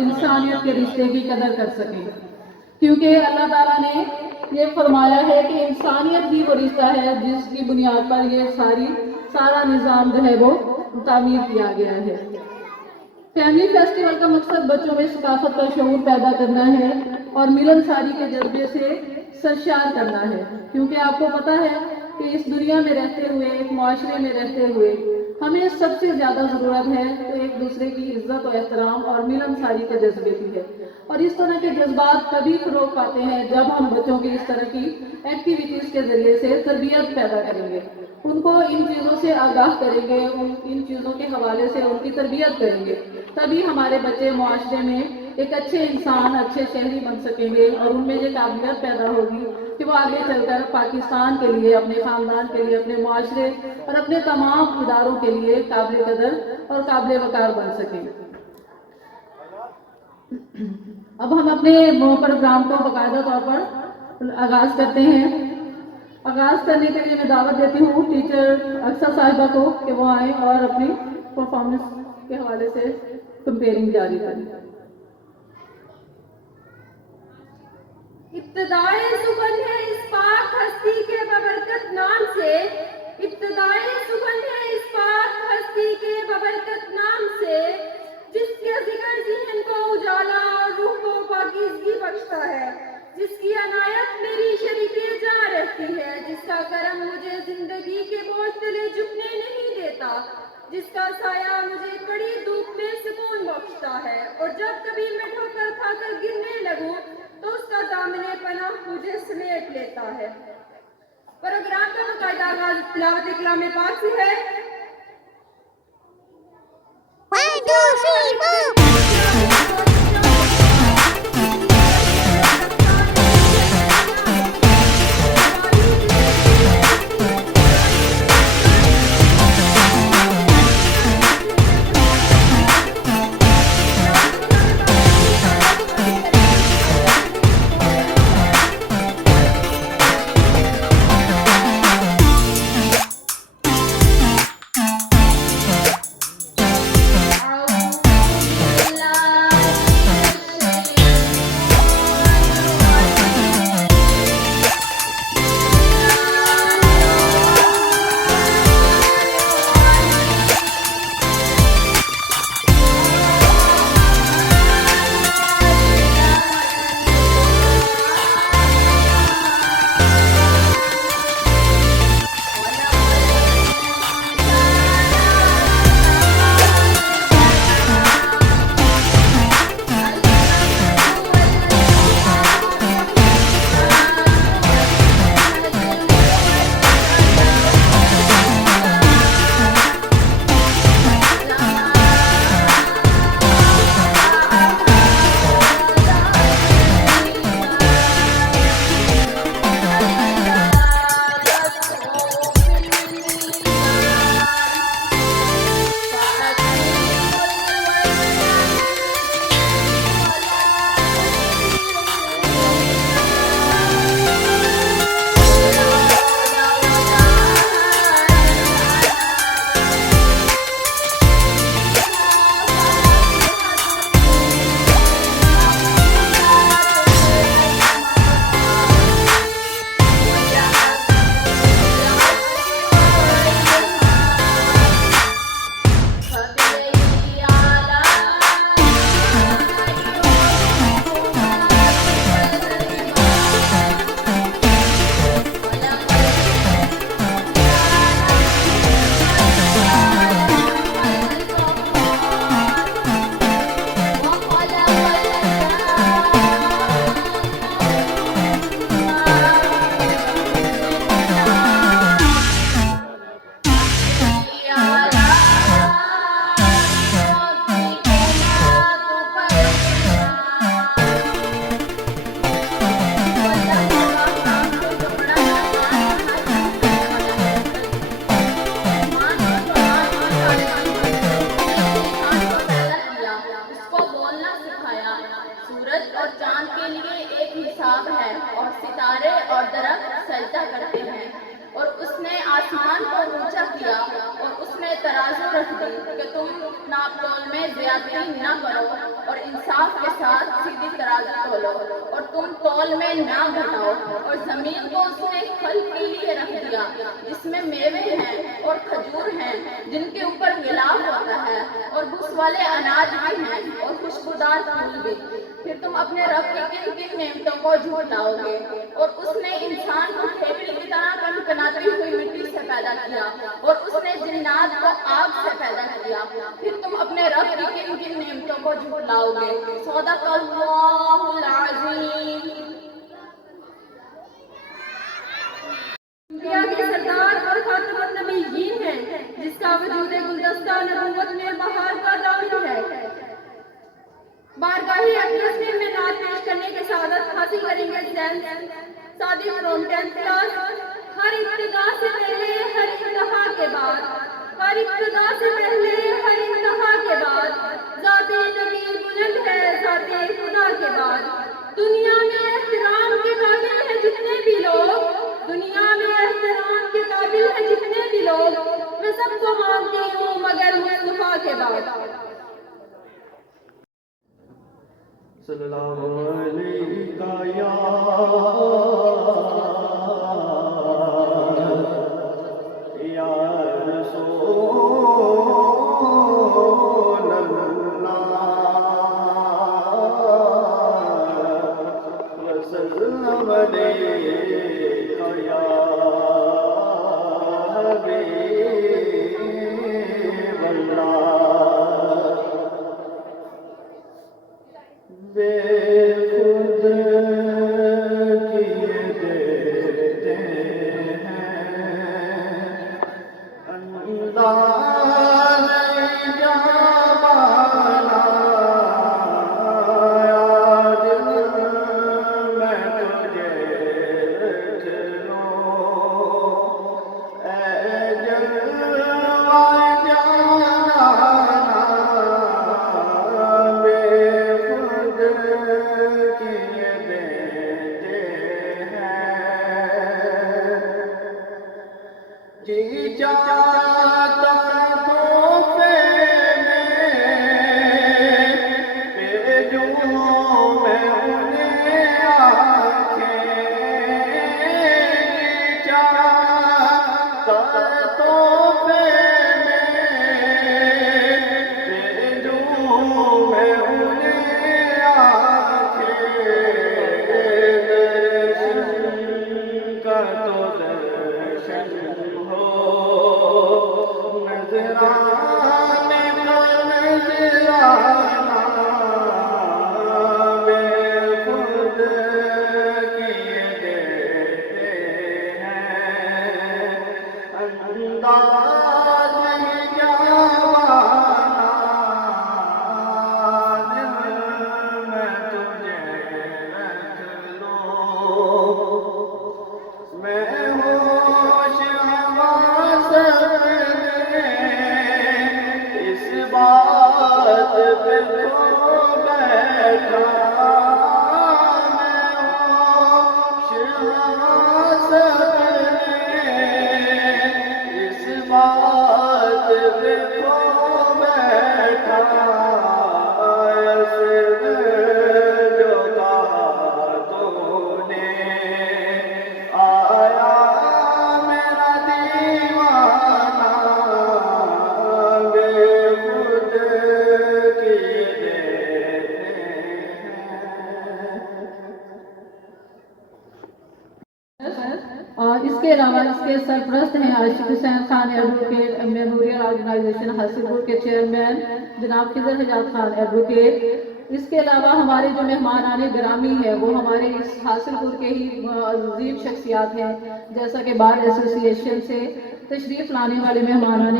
इंसानियत के रिश्ते की कदर कर सकें, क्योंकि अल्लाह ताला ने ये फरमाया है कि इंसानियत ही वो रिश्ता है जिसकी बुनियाद पर ये सारा निज़ाम जो है वो तामीर किया गया है। फैमिली फेस्टिवल का मकसद बच्चों में सकाफत का शऊर पैदा करना है और मिलनसारी के जज्बे से सरशार करना है, क्योंकि आपको पता है कि इस दुनिया में रहते हुए, एक माशरे में रहते हुए हमें सबसे ज़्यादा ज़रूरत है तो एक दूसरे की इज्जत और एहतराम और मिलनसारी के जज्बे की है। और इस तरह के जज्बात तभी फ़रोग़ पाते हैं जब हम बच्चों की इस तरह की एक्टिविटीज़ के ज़रिए से तरबियत पैदा करेंगे, उनको इन चीज़ों से आगाह करेंगे, इन चीज़ों के हवाले से उनकी तरबियत करेंगे, तभी हमारे बच्चे मुआशरे में एक अच्छे इंसान, अच्छे शहरी बन सकेंगे और उनमें ये काबिलियत पैदा होगी कि वो आगे चलकर पाकिस्तान के लिए, अपने ख़ानदान के लिए, अपने मुआशरे और अपने तमाम इदारों के लिए काबिल कदर और काबिल वक़ार बन सकें। अब हम अपने प्रोग्राम को बाकायदा तौर पर आगाज़ करते हैं। आगाज़ करने के लिए मैं दावत देती हूँ टीचर अक्सर साहिबा को कि वो आएँ और अपनी परफॉर्मेंस के हवाले से कंपेयरिंग जारी करें। इब्तिदाए सुखन है इस पाक हस्ती के बबरकत नाम से, इब्तिदाए सुखन है इस पाक हस्ती के बबरकत नाम से, जिसके जिक्र ज़हन को उजाला और रूह को पाकीज़गी बख्शता है, जिसकी अनायत मेरी शरीके जा रहती है, जिसका करम मुझे जिंदगी के बोझ तले झुकने नहीं देता, जिसका साया मुझे कड़ी धूप में सुकून बख्शता है, और जब कभी मैं ठोकर खाकर गिरने लगूं तो उसका दामने पनाह मुझे समेट लेता है। प्रोग्राम का बाकायदा आगाज़ तिलावत कलाम पाक से है। 1, 2, 3, 4 أعوذ ترازو رکھ دی کہ تم ناپ تول میں زیادتی نہ کرو اور انصاف کے ساتھ سیدھی ترازو تولو اور تم تول میں نہ گھٹاؤ. اور زمین کو اس نے پھل کے لیے رکھ دیا جس میں میوے ہیں اور کھجور ہیں جن کے اوپر غلاف ہوتا ہے اور بھس والے اناج بھی ہیں اور خوشبودار پھول بھی. پھر تم اپنے رب کی کن کن نعمتوں کو جھٹلاؤ گے. اور اس نے انسان کو کھیپڑی کی طرح کنکناتی ہوئی مٹی سے پیدا کیا اور اس نے جنات کو آگ سے پیدا کیا. پھر تم اپنے رب کی کن کن نعمتوں کو جھٹلاؤ گے. صدق اللہ العظیم. انبیاء کے سردار اور خاتم النبیین ہیں جس کا وجود گلدستہ نبوت میں بہار کا دامن ہے. بارگاہ اقدس میں نعت پیش کرنے کے سعادت حاصل کریں گے صادق فرام 10th کلاس. ہر ابتدا سے پہلے ہر انتہا کے بعد، ہر ابتدا سے پہلے ہر انتہا کے بعد ذات نبی بلند ہے ذات خدا کے بعد. دنیا میں احترام کے قابل ہیں جتنے بھی لوگ، دنیا میں احترام کے قابل ہیں جتنے بھی لوگ، میں سب کو مانتی ہوں مگر مصطفیٰ کے بعد. صلی اللہ علیہ یا رسول اللہ وسلم علیہ یا حبیب اللہ. بے خود کیے دیتے ہیں انداز جمالا. دل میں تجھے رکھ لوں اے جلوہ جانا. کیے دیتے ہیں جی چاہتا تحفے میں بھیجوں میں انہیں آنکھیں. جی چاہتا تحفے میں بھیجوں میں انہیں کا تو درشن ہو نظرانے کا نظرانہ. بے خود کیے دیتے ہیں انداز جوانہ. دل میں تجھے رکھ لوں میں ہوش حواس اپنے اس بات پہ کھو بیٹھا. میں ہوش حواس اپنے اس بات پہ کھو بیٹھا. جو کہا تو نے آیا میرا دیوانہ. بے خود کیے دیتے ہیں. اور اس کے علاوہ اس کے سرپرست ہیں عاشق حسین خان ایڈوکیٹ، میموریل آرگنائزیشن حاصل پور کے چیئرمین جناب خضر حجات خان ایڈوکیٹ. اس کے علاوہ ہمارے جو مہمانان گرامی ہے وہ ہمارے اس حاصل پور کے ہی عظیم شخصیات ہیں، جیسا کہ بار ایسوسی ایشن سے تشریف لانے والے مہمانان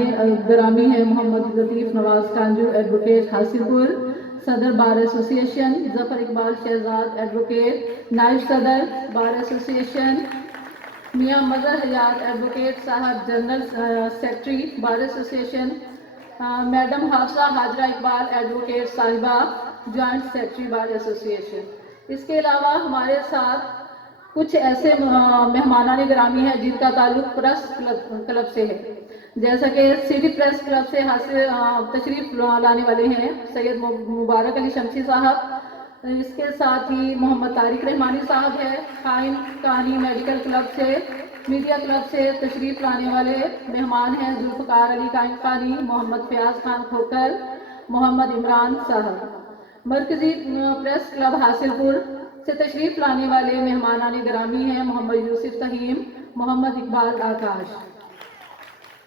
گرامی ہیں محمد لطیف نواز کانجو ایڈوکیٹ حاصل پور، صدر بار ایسوسی ایشن ظفر اقبال شہزاد ایڈوکیٹ، نائب صدر بار ایسوسی ایشن میاں مظہر حیات ایڈوکیٹ صاحب، جنرل سیکرٹری بار ایسوسی ایشن میڈم حافظہ حاجرہ اقبال ایڈوکیٹ صاحبہ، جوائنٹ سیکرٹری بار ایسوسی ایشن. اس کے علاوہ ہمارے ساتھ कुछ ऐसे मेहमानान ग्रामी हैं जिनका ताल्लुक प्रेस क्लब से है, जैसा कि सिटी प्रेस क्लब से हासिल तशरीफ लाने वाले हैं सैयद मुबारक अली शमसी साहब। इसके साथ ही मोहम्मद तारिक रहमानी साहब है। कायम कहानी मेडिकल क्लब से, मीडिया क्लब से तशरीफ लाने वाले मेहमान हैं जुल्फ़कार अली कायम खानी, मोहम्मद फयाज खान खोकर, मोहम्मद इमरान साहब। मरकजी प्रेस क्लब हासिलपुर से तशरीफ लाने वाले मेहमानान ग्रामी हैं मोहम्मद यूसुफ तहीम, मोहम्मद इकबाल आकाश।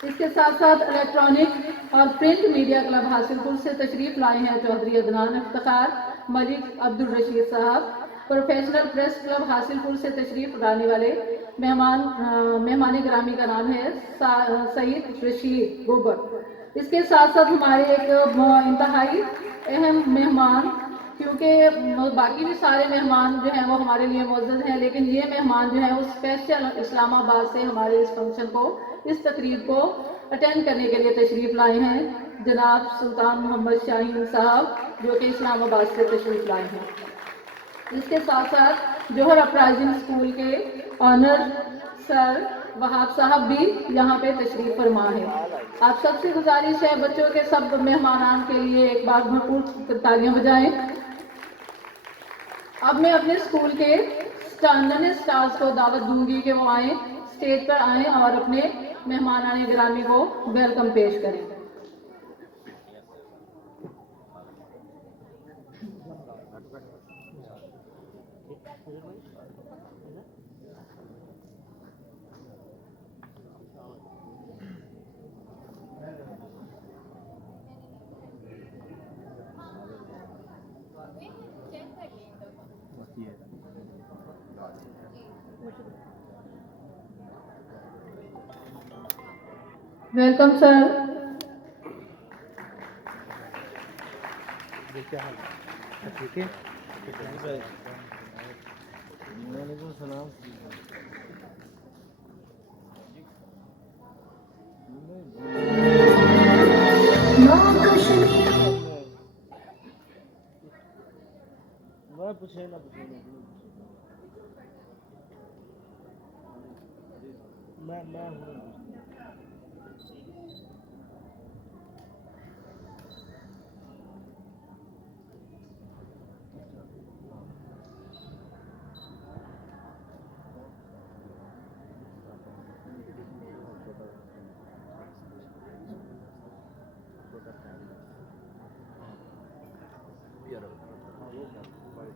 इसके साथ साथ इलेक्ट्रॉनिक और प्रिंट मीडिया क्लब हासिलपुर से तशरीफ लाए हैं चौधरी अदनान इफ्तिखार, मलिक अब्दुल रशीद साहब। प्रोफेशनल प्रेस क्लब हासिलपुर से तशरीफ लाने वाले मेहमान ग्रामी का नाम है सईद रशीद गोबर। इसके साथ साथ हमारे एक इंतहाई अहम मेहमान, क्योंकि बाकी भी सारे मेहमान जो हैं वो हमारे लिए मौजूद हैं, लेकिन ये मेहमान जो हैं वो स्पेशल इस्लामाबाद से हमारे इस फंक्शन को, इस तकरीब को अटेंड करने के लिए तशरीफ़ लाए हैं। जनाब सुल्तान मोहम्मद शाहीन साहब जो कि इस्लामाबाद से तशरीफ़ लाए हैं। इसके साथ साथ जोहर अपराइजिंग स्कूल के ऑनर सर वहाब साहब भी यहाँ पे तशरीफ़ फरमा है। आप सबसे गुजारिश है बच्चों के सब मेहमानान के लिए एक बार भरपूर तालियां बजाएं। अब मैं अपने स्कूल के नन्हे स्टार्स को दावत दूंगी कि वो आए, स्टेज पर आएं और अपने मेहमानान गिरामी को वेलकम पेश करें। Welcome sir. ठीक है। वालेकुम सलाम। पूछे ना मैं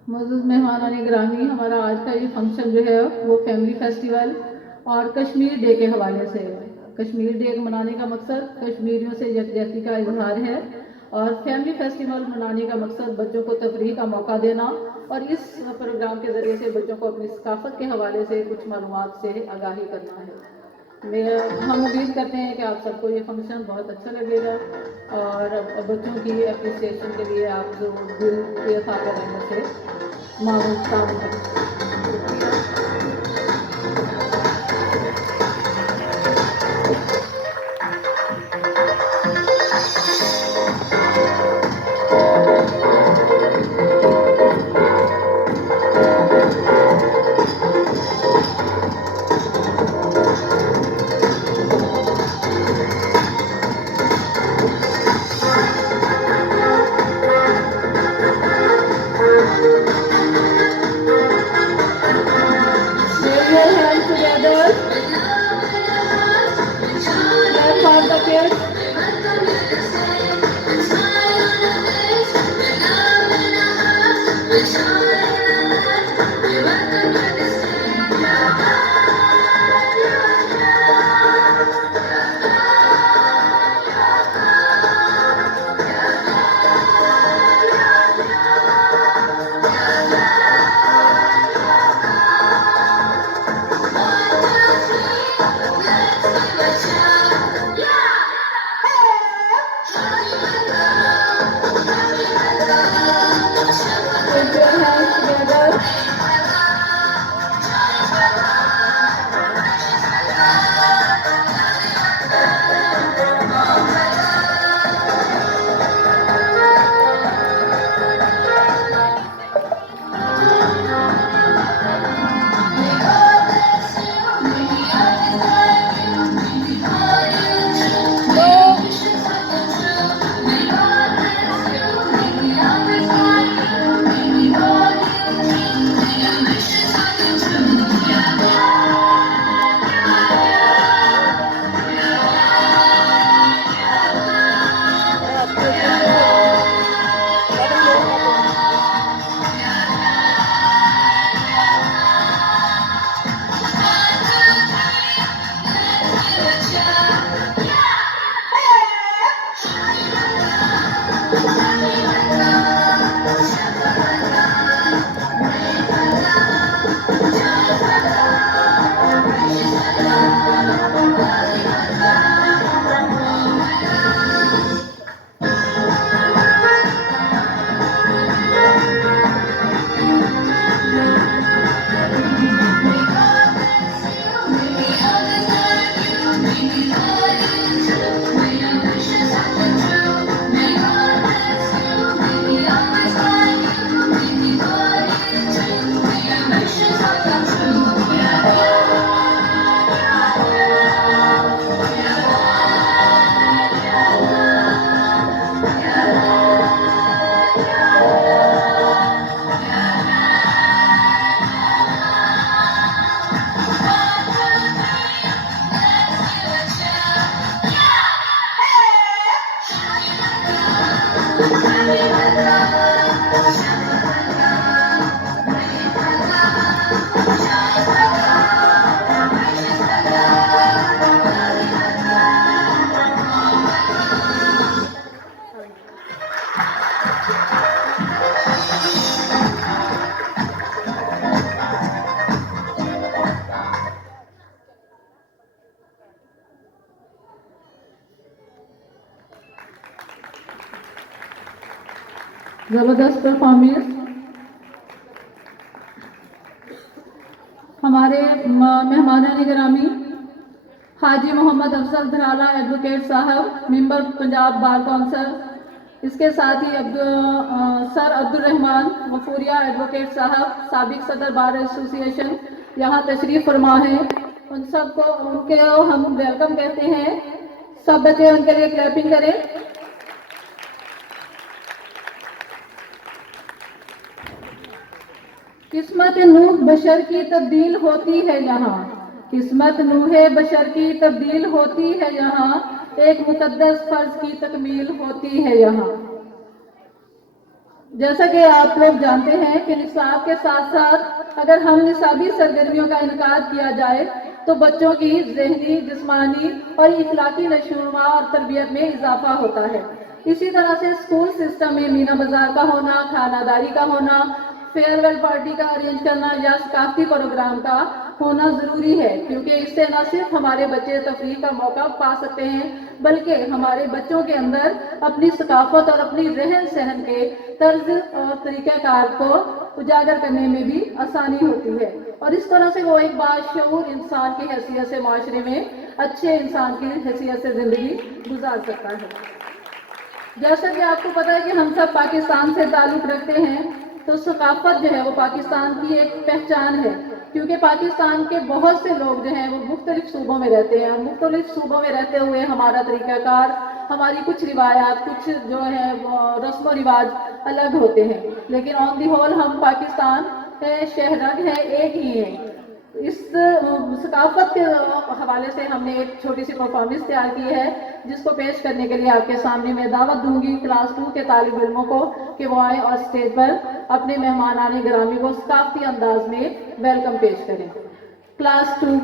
मौजूद मेहमानान ग्रामी, हमारा आज का ये फंक्शन जो है वो फैमिली फेस्टिवल और कश्मीर डे के हवाले से है। कश्मीर डे मनाने का मकसद कश्मीरियों से यकजहती का इजहार है और फैमिली फेस्टिवल मनाने का मकसद बच्चों को तफरीह का मौका देना और इस प्रोग्राम के ज़रिए से बच्चों को अपनी सकाफत के हवाले से कुछ मालूमात से आगाही करना है। हम उम्मीद करते हैं कि आप सबको ये फंक्शन बहुत अच्छा लगेगा और बच्चों की अप्रिसिएशन के लिए आप जो दिल के अथाह रहमत से मामूल काम करें। जबरदस्त परफॉर्मेंस। हमारे मेहमान गिरामी हाजी मोहम्मद अफजल धराला एडवोकेट साहब, मेंबर पंजाब बार काउंसिल, इसके साथ ही सर अब्दुल रहमान गफूरिया एडवोकेट साहब, साबिक सदर बार एसोसिएशन, यहाँ तशरीफ फरमा है। उन सबको उनके हम वेलकम कहते हैं। सब बच्चे उनके लिए क्लैपिंग करें। किस्मत नूह बशर की तब्दील होती है यहाँ, किस्मत नूह बशर की तब्दील होती है यहाँ, एक मुकद्दस फर्ज की तकमील होती है यहाँ। जैसा कि आप लोग जानते हैं कि निसाब के साथ साथ अगर हम निसाबी सरगर्मियों का इनकाद किया जाए तो बच्चों की ज़हनी, जिस्मानी और इखलाकी नशोनुमा और तरबियत में इजाफा होता है। इसी तरह से स्कूल सिस्टम में मीना बाजार का होना, खानादारी का होना, फेयरवेल पार्टी का अरेंज करना या सकाफती प्रोग्राम का होना ज़रूरी है, क्योंकि इससे न सिर्फ हमारे बच्चे तफरीह का मौका पा सकते हैं बल्कि हमारे बच्चों के अंदर अपनी सकाफत और अपनी रहन सहन के तर्ज और तरीक़ाकार को उजागर करने में भी आसानी होती है और इस तरह से वो एक बाशऊर इंसान की हैसियत से माशरे में अच्छे इंसान की हैसियत से ज़िंदगी गुजार सकता है। जैसा कि आपको पता है कि हम सब पाकिस्तान से ताल्लुक़ रखते हैं, तो सकाफत जो है वो पाकिस्तान की एक पहचान है, क्योंकि पाकिस्तान के बहुत से लोग जो हैं वो मुख्तलिफ सूबों में रहते हैं। मुख्तलिफ सूबों में रहते हुए हमारा तरीक़ाकार, हमारी कुछ रिवायात, कुछ जो है रस्म व रिवाज अलग होते हैं, लेकिन ऑन दी होल हम पाकिस्तान है, शहरग है, एक ही है। इस सकाफत के हवाले से हमने एक छोटी सी परफॉर्मेंस तैयार की है, जिसको पेश करने के लिए आपके सामने मैं दावत दूंगी क्लास 2 के तालिब इल्मों को कि वो आए और स्टेज पर अपने मेहमान आने गिरामी को सकाफती अंदाज में वेलकम पेश करें। क्लास 2।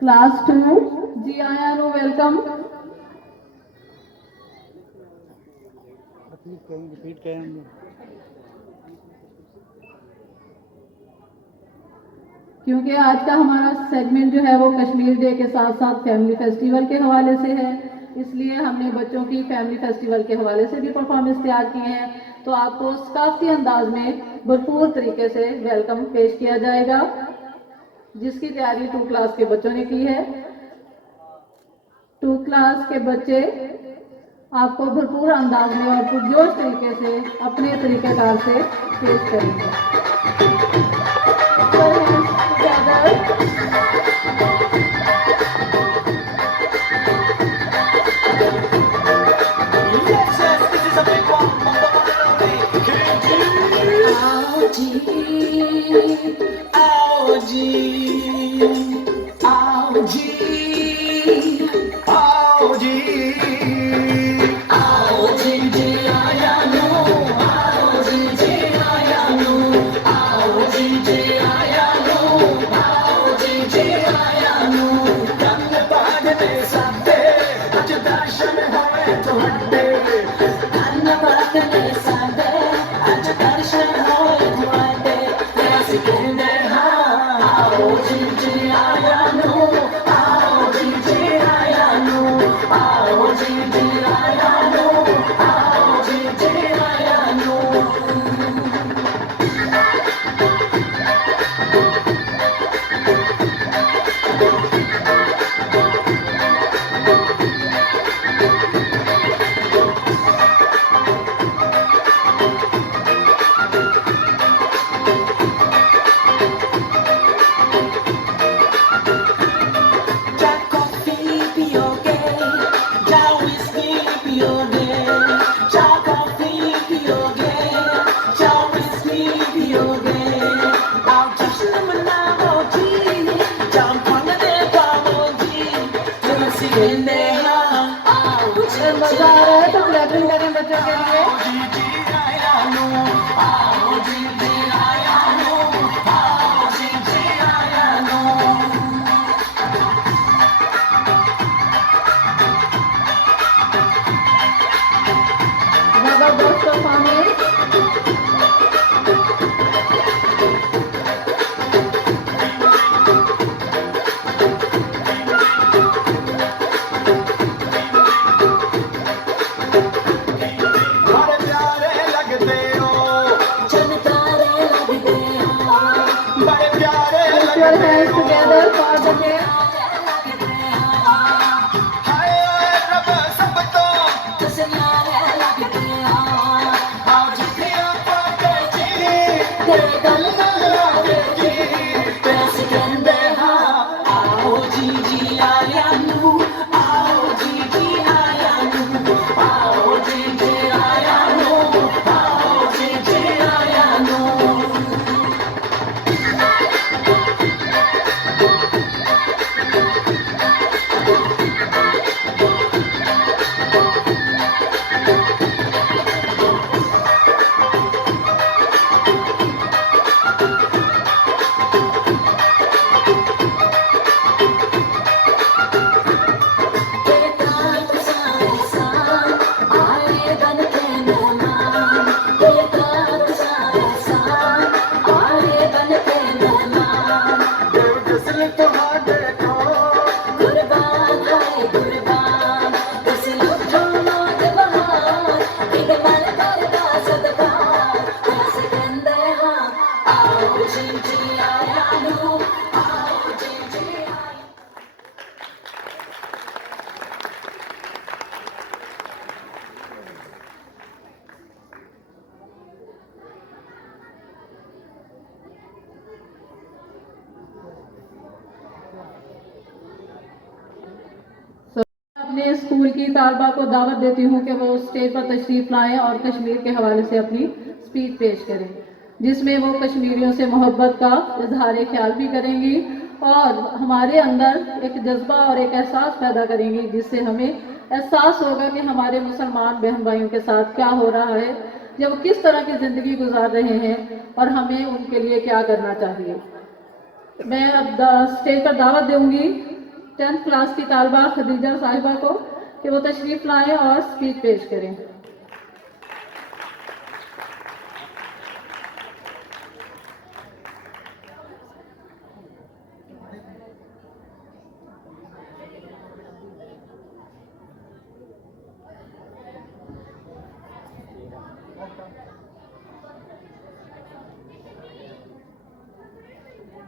क्लास 2 जी आया नो वेलकम। रिपीट करें। क्योंकि आज का हमारा सेगमेंट जो है वो कश्मीर डे के साथ साथ फैमिली फेस्टिवल के हवाले से है, इसलिए हमने बच्चों की फैमिली फेस्टिवल के हवाले से भी परफॉर्मेंस तैयार किए हैं। तो आपको सकाफती अंदाज में भरपूर तरीके से वेलकम पेश किया जाएगा, जिसकी तैयारी 2 क्लास के बच्चों ने की है। 2 क्लास के बच्चे आपको भरपूर अंदाज में और पुरजोश तरीके से अपने तरीक़ेकार से पेश करेंगे। आओ जी زبردست performance. Put your hands together for the game. اپنے اسکول کی طالبہ کو دعوت دیتی ہوں کہ وہ اسٹیج پر تشریف لائیں اور کشمیر کے حوالے سے اپنی اسپیچ پیش کریں، جس میں وہ کشمیریوں سے محبت کا اظہار خیال بھی کریں گی اور ہمارے اندر ایک جذبہ اور ایک احساس پیدا کریں گی، جس سے ہمیں احساس ہوگا کہ ہمارے مسلمان بہن بھائیوں کے ساتھ کیا ہو رہا ہے، جب کس طرح کی زندگی گزار رہے ہیں اور ہمیں ان کے لیے کیا کرنا چاہیے. میں اب اسٹیج پر دعوت دوں گی 10th کلاس کی طالبہ خدیجہ صاحبہ کو کہ وہ تشریف لائیں اور اسپیچ پیش کریں.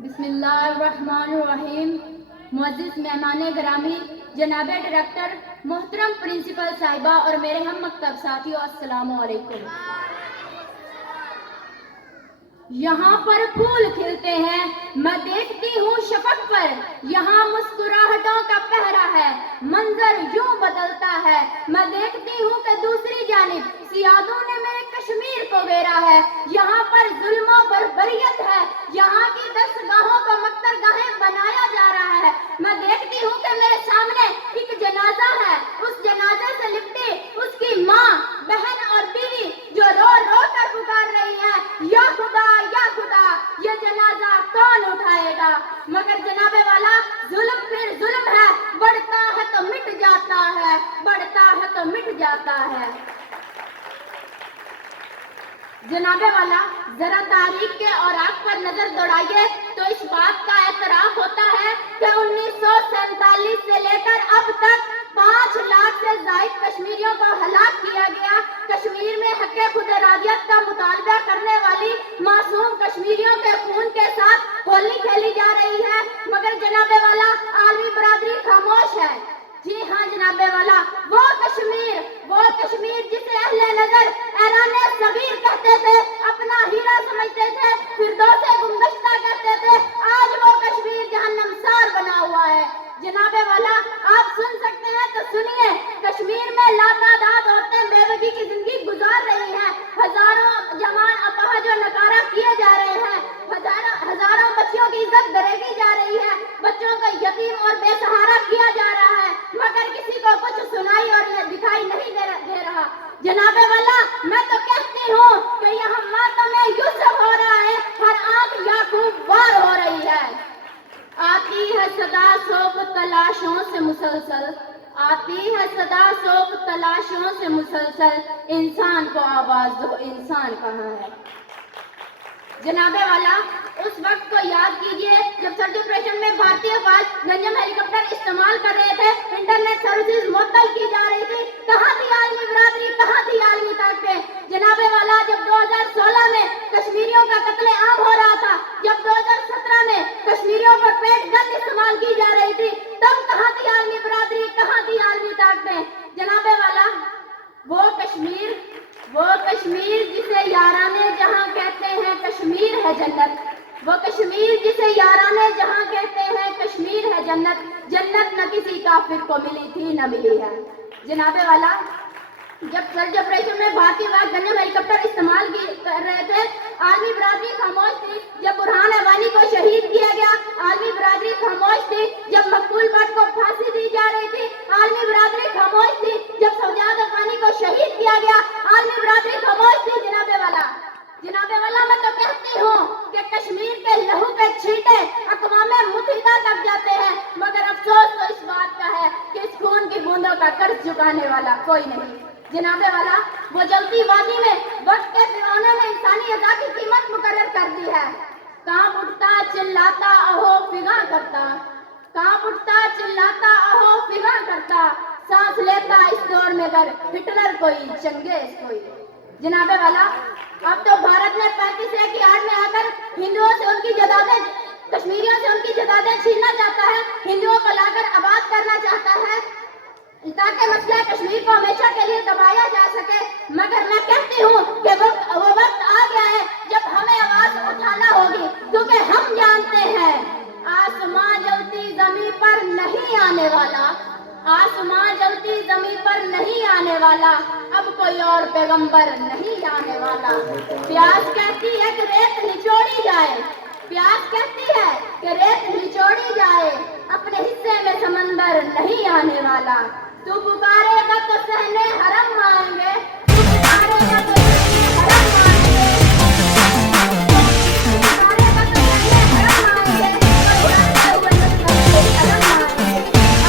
بسم اللہ الرحمن الرحیم. معزز مہمان گرامی، جناب ڈائریکٹر، محترم پرنسپل صاحبہ اور میرے ہم مکتب ساتھیوں، السلام علیکم. یہاں پر پھول کھلتے ہیں، میں دیکھتی ہوں شفق پر، یہاں مسکراہٹوں کا پہرا ہے، منظر یوں بدلتا ہے. میں دیکھتی ہوں کہ دوسری جانب سیادوں نے میرے کشمیر کو گھیرا ہے، یہاں پر ظلم و بربریت ہے، یہاں کی دستگاہوں کو مکر گاہیں بنایا جا رہا ہے. میں دیکھتی ہوں کہ میرے سامنے ایک جنازہ ہے، اس جنازے سے لپٹی اس کی ماں، بہن اور بیوی جو رو رو کر پکار رہی ہے، یا خدا یا خدا یہ جنازہ کون اٹھائے گا. مگر جناب والا، ظلم پھر ظلم ہے، بڑھتا ہے تو مٹ جاتا ہے، بڑھتا ہے تو مٹ جاتا ہے. جناب والا، ذرا تاریخ کے اوراق پر نظر دوڑائیے تو اس بات کا اعتراف ہوتا ہے کہ 1947 سے لے کر اب تک 5 لاکھ سے زائد کشمیریوں کو ہلاک کیا گیا. کشمیر میں حق خود ارادیت کا مطالبہ کرنے والی معصوم کشمیریوں کے خون کے ساتھ ہولی کھیلی جا رہی ہے، مگر جناب والا عالمی برادری خاموش ہے. جی ہاں جناب والا، وہ کشمیر جسے اہل نظر ایران صغیر کہتے تھے، اپنا ہیرا سمجھتے تھے، فردوس گمگشتہ کہتے تھے، آج وہ کشمیر جہنم سار بنا ہوا ہے. جناب والا، آپ سن سکتے ہیں تو سنیے، کشمیر میں لاتعداد عورتیں بیوگی کی زندگی گزار رہی ہیں، ہزاروں جوان اپاہج و نکارہ کیے جا رہے ہیں، ہزاروں بچیوں کی عزت دریگی جا رہی ہے، بچوں کو یتیم اور بے سہارا کیا جا رہا ہے، مگر کسی کو کچھ سنائی اور دکھائی نہیں دے رہا. جناب والا، میں تو کہتی ہوں کہ یہاں ماتم یوسف ہو رہا ہے، ہر آنکھ یعقوب وار ہو رہی ہے. آتی ہے صدا سوگ تلاشوں سے مسلسل، आती है सदा शोक तलाशों से मुसलसल, इंसान को आवाज दो, इंसान कहाँ है। जनाबे वाला, उस वक्त को याद कीजिए जब सर्च ऑपरेशन में भारतीय फौज गंजम हेलीकॉप्टर इस्तेमाल कर रहे थे, इंटरनेट सर्विसेज मुअत्तल की जा रही थी। कहाँ थी आलमी बिरादरी, कहाँ थी आलमी ताकतें। जनाबे वाला, जब 2016 में कश्मीरियों का कत्ले आम हो रहा था, जब 2017 में कश्मीरियों पर पेट गन इस्तेमाल की जा रही थी, तब कहाँ थी आलमी बिरादरी, कहाँ थी आलमी ताकतें। जनाबे वाला, वो कश्मीर जिसे याराने जहां कहते हैं कश्मीर है जन्नत, वो कश्मीर जिसे याराने जहां कहते हैं कश्मीर है जन्नत, जन्नत न किसी काफिर को मिली थी न मिली है। जनाबे वाला, जब सर्च ऑपरेशन में भारतीय वायु गंजम हेलीकॉप्टर इस्तेमाल कर रहे थे, आर्मी बिरादरी खामोश थी। जब बुरहान अवानी को शहीद किया गया, आर्मी बिरादरी खामोश थी। जब मकबूल भट्ट को फांसी दी जा रही थी, आर्मी बिरादरी खामोश थी। जब सौजाद अफगानी को शहीद किया गया, आर्मी बिरादरी खामोश थी। जनाबे वाला, मैं तो कहती हूँ कि कश्मीर के लहू के छींटे अक़वामे मुत्तहिदा तक जाते हैं, मगर अफसोस तो इस बात का है कि इस खून की बूंदों का कर्ज चुकाने वाला कोई नहीं। जनाबे वाला, वो जलती वादी में वक्त के फिरौने ने इंसानी अज़ा की कीमत मुकर्रर कर दी है। कांप उठता चिल्लाता अहो फिगा करता, कांप उठता चिल्लाता अहो फिगा करता, सांस लेता इस दौर में गर हिटलर कोई चंगेज कोई। जनाबे वाला, अब तो भारत ने 35 की आड़ में आकर हिंदुओं से उनकी जदादें, कश्मीरियों से उनकी जदादें छीनना चाहता है, हिंदुओं को लाकर आबाद करना चाहता है ताकि मसला कश्मीर को हमेशा के लिए दबाया जा सके। मगर मैं कहती हूँ कि वो वक्त आ गया है जब हमें आवाज उठाना होगी, क्योंकि हम जानते हैं आसमां जलती जमीन पर नहीं आने वाला, आसमां जलती जमीन पर नहीं आने वाला, अब कोई और पैगंबर नहीं आने वाला। प्यास कहती है कि रेत निचोड़ी जाए, प्यास कहती है कि रेत निचोड़ी जाए, अपने हिस्से में समंदर नहीं आने वाला। तू पुकारेगा तो सहने हरम आएंगे, तू पुकारेगा तो सहने हरम आएंगे, तू पुकारेगा तो सहने हरम आएंगे, जाते हुए नस्ल हरम आएंगे।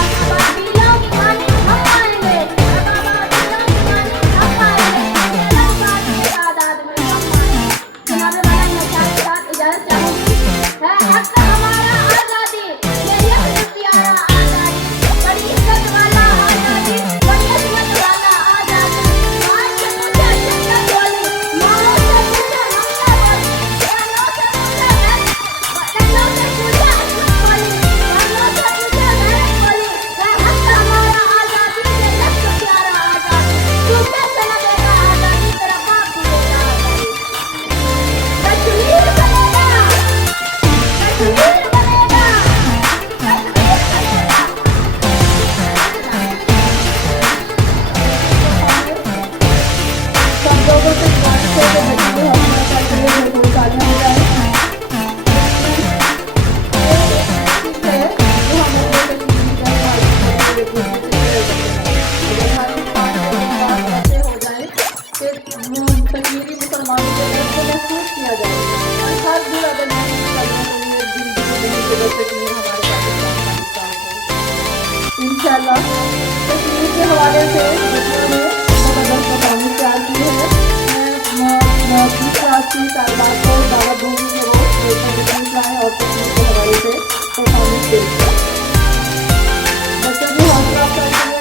अब बादलों की मानी हम आएंगे, अब बादलों की मानी हम आएंगे, लंबाद के तादाद में हम आएंगे। जनाबे वाला, मैं चार के साथ इजाजत चाहूंगी। है हक हमारा आजादी, मेरी अपनी प्यारा आजादी, बड़ी इज्जत वाला आजादी, बड़ी अजमत वाला आजादी। माँ से पूछा जन्नत वाली, माँ से पूछा मक्का वाली, बहनों से पूछा बहनों से पूछा अजमत वाली, बहनों से पूछा गैरत वाली। है हक हमारा आजादी, मेरी अपनी प्यारा आजादी, तू कैसे न देगा आजादी, तेरा बाप भी देगा आजादी। कश्मीर बनेगा, कश्मीर बनेगा, कश्मीर बनेगा। सब लोगों से बात से बच्चे हमारा करते हुए बहुत सारे हो जाए कश्मीरी मुसलमानों के दिल को महसूस किया जाए और हर बुरा दिन कश्मीर हमारे पाकिस्तान का हिस्सा हो। इंशाल्लाह कश्मीर के हवाले से बच्चों ने जबरदस्त बताने तैयार की है। मैं की तालिबात को दावत दूंगी कि वो कश्मीर लाएँ और कश्मीर के हवाले से परफॉर्मेंस दें। बच्चों की हौसला अफजाई के लिए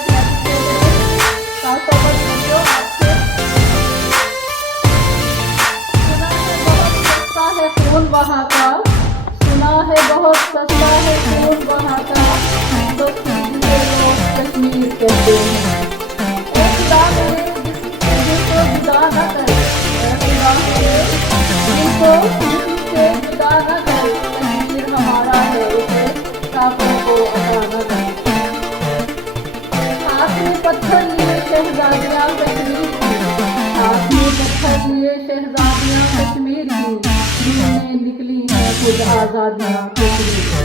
खास तौर पर बच्चों आपसे खून वहाँ का, सुना है बहुत सस्ता है खून वहाँ का, तो जिसे लोग कश्मीर कहते हैं। ए खुदा करे जिसको जुदा न करे, ए खुदा करे जिसको किसी से जुदा न करे, कश्मीर हमारा है उसे काफिरों को अता न करे। हाथ में पत्थर लिए शहजादियाँ कश्मीर की, हाथ में पत्थर लिए शहजादियाँ कश्मीर की, में निकली हैं खुद आजादियाँ कश्मीर की।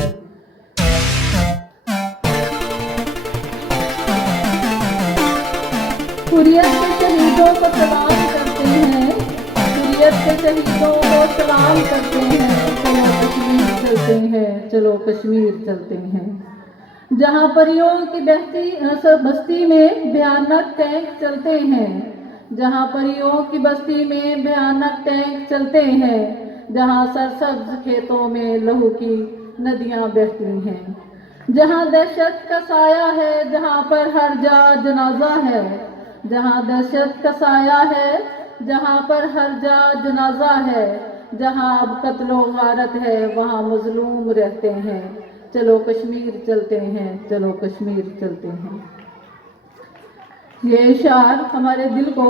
हुर्रियत के शहीदों को सलाम करते हैं, हुर्रियत के शहीदों को सलाम करते हैं, चलो कश्मीर चलते हैं, चलो कश्मीर चलते हैं। जहाँ परियों की बस्ती में भयानक टैंक चलते हैं, जहाँ परियों की बस्ती में भयानक टैंक चलते हैं, जहाँ सरसब्ज खेतों में लहू की नदियाँ बहती हैं, जहाँ दहशत का साया है, जहाँ पर हर जा जनाजा है, जहाँ दहशत का साया है, जहाँ पर हर जा जनाजा है, जहाँ अब कत्लो गारत है, वहाँ मजलूम रहते हैं। चलो कश्मीर चलते हैं, चलो कश्मीर चलते हैं। ये इशार हमारे दिल को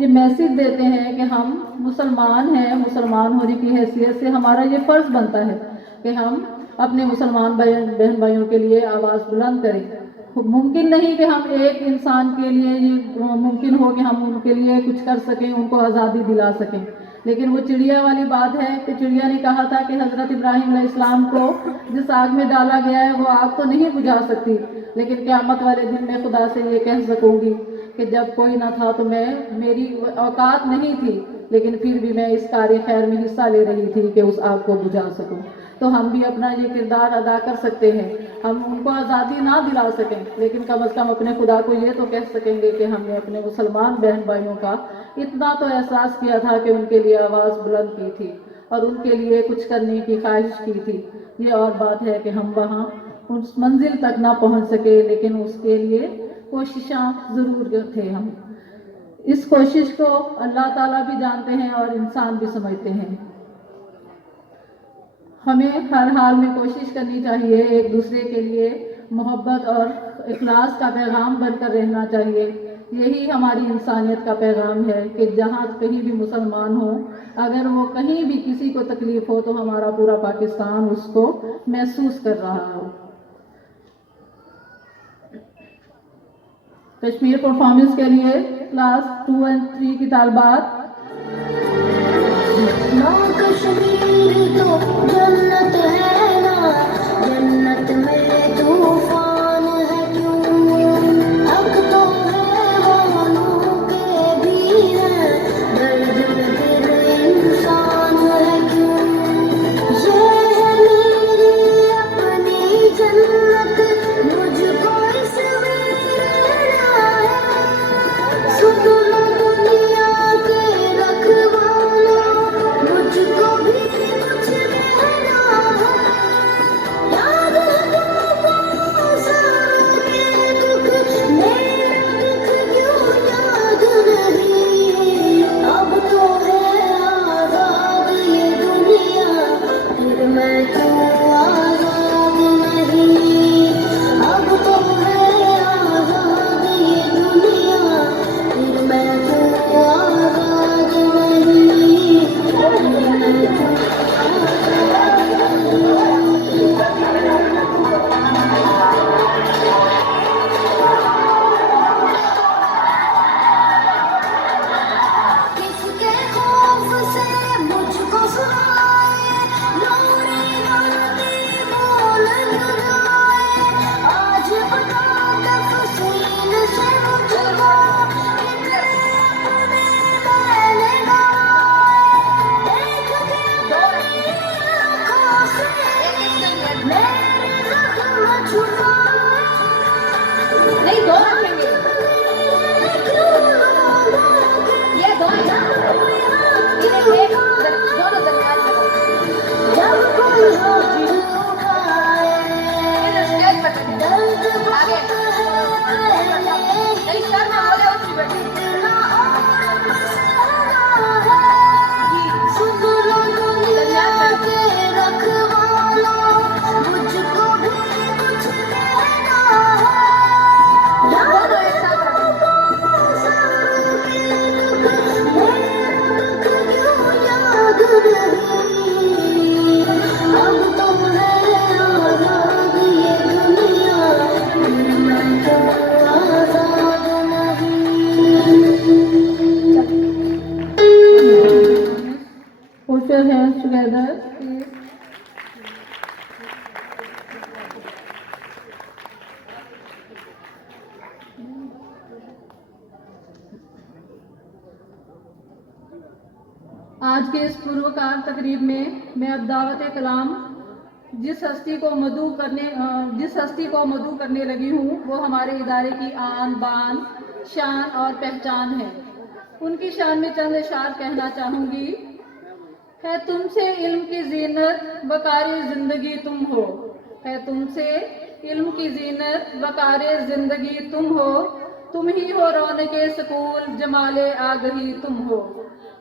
ये मैसेज देते हैं कि हम मुसलमान हैं, मुसलमान होने की हैसियत से हमारा ये फ़र्ज़ बनता है कि हम अपने मुसलमान बहन भाइयों के लिए आवाज़ बुलंद करें। मुमकिन नहीं कि हम एक इंसान के लिए ये मुमकिन हो कि हम उनके लिए कुछ कर सकें, उनको आज़ादी दिला सकें, लेकिन वो चिड़िया वाली बात है कि चिड़िया ने कहा था कि हज़रत इब्राहीम अलैहिस्सलाम को जिस आग में डाला गया है वो आग तो नहीं बुझा सकती, लेकिन क़यामत वाले दिन मैं खुदा से ये कह सकूँगी कि जब कोई ना था तो मेरी औकात नहीं थी, लेकिन फिर भी मैं इस कार्य खैर में हिस्सा ले रही थी कि उस आग को बुझा सकूं। तो हम भी अपना ये किरदार अदा कर सकते हैं। हम उनको आज़ादी ना दिला सकें, लेकिन कम अज़ कम अपने खुदा को ये तो कह सकेंगे कि हमने अपने मुसलमान बहन भाइयों का इतना तो एहसास किया था कि उनके लिए आवाज़ बुलंद की थी और उनके लिए कुछ करने की ख्वाहिश की थी। ये और बात है कि हम वहाँ उस मंजिल तक ना पहुँच सके, लेकिन उसके लिए कोशिशां ज़रूर थे हम। इस कोशिश को अल्लाह ताला भी जानते हैं और इंसान भी समझते हैं। हमें हर हाल में कोशिश करनी चाहिए, एक दूसरे के लिए मोहब्बत और इखलास का पैगाम बनकर रहना चाहिए। यही हमारी इंसानियत का पैगाम है कि जहाँ कहीं भी मुसलमान हो, अगर वो कहीं भी किसी को तकलीफ़ हो तो हमारा पूरा पाकिस्तान उसको महसूस कर रहा हो। कश्मीर परफॉर्मेंस के लिए क्लास 2 और 3 की तालबात। माँ कश्मीर तो जन्नत है ना, जन्नत में तूफान है क्यों, हक तो है वालों के भी है, दर्द में फिर इंसान है क्यों, ये है मेरी अपनी जन्नत, मुझको इसमें रहना है, सुन लो दुनिया के रखवालों, मुझको भी कुछ रहना है, याद है तुमको सारों के दुख, मेरा दुख क्यों याद नहीं, अब तो है आजाद ये दुनिया, फिर मैं क्यों आजाद नहीं, अब तो है आजाद ये दुनिया, फिर मैं क्यों आजाद नहीं, फिर मैं क्यों किसके खौफ से मुझको सुनाए, लोरी लोरी बोल लगाए, आज बता तफसील से मुझको, कितने अपने मैंने गाए, देख के अपनी आँखों से मेरे जख्म छुपाए, नहीं, दो रखेंगे, क्यों लोगों ये दो है ना, इन्हें एक दोनों दरमियान में रखो। जब कोई हाथ उठाए, फिर स्टेज पर बैठे। दर्द आगे नहीं, सर में बोले उसी बैठे। इतना और मसला है, सुन लो दुनिया के रखवालों, मुझको भी कुछ कहना है, दोनों एक साथ रखो। सारों के दुख, मेरा दुख क्यों याद नहीं, अब तो है आजाद ये दुनिया, फिर मैं क्यों आजाद नहीं। Put your hands together. आज के इस पूर्वकार तकरीब में मैं अब दावत कलाम जिस हस्ती को मधु करने लगी हूँ वो हमारे इदारे की आन बान, शान और पहचान है। उनकी शान में चंद इशार कहना चाहूँगी। है तुमसे इल्म की जीनत वकारे जिंदगी तुम हो, है तुमसे इल्म की जीनत वकारे जिंदगी तुम हो, तुम ही हो रौनके स्कूल जमाले आगही तुम हो,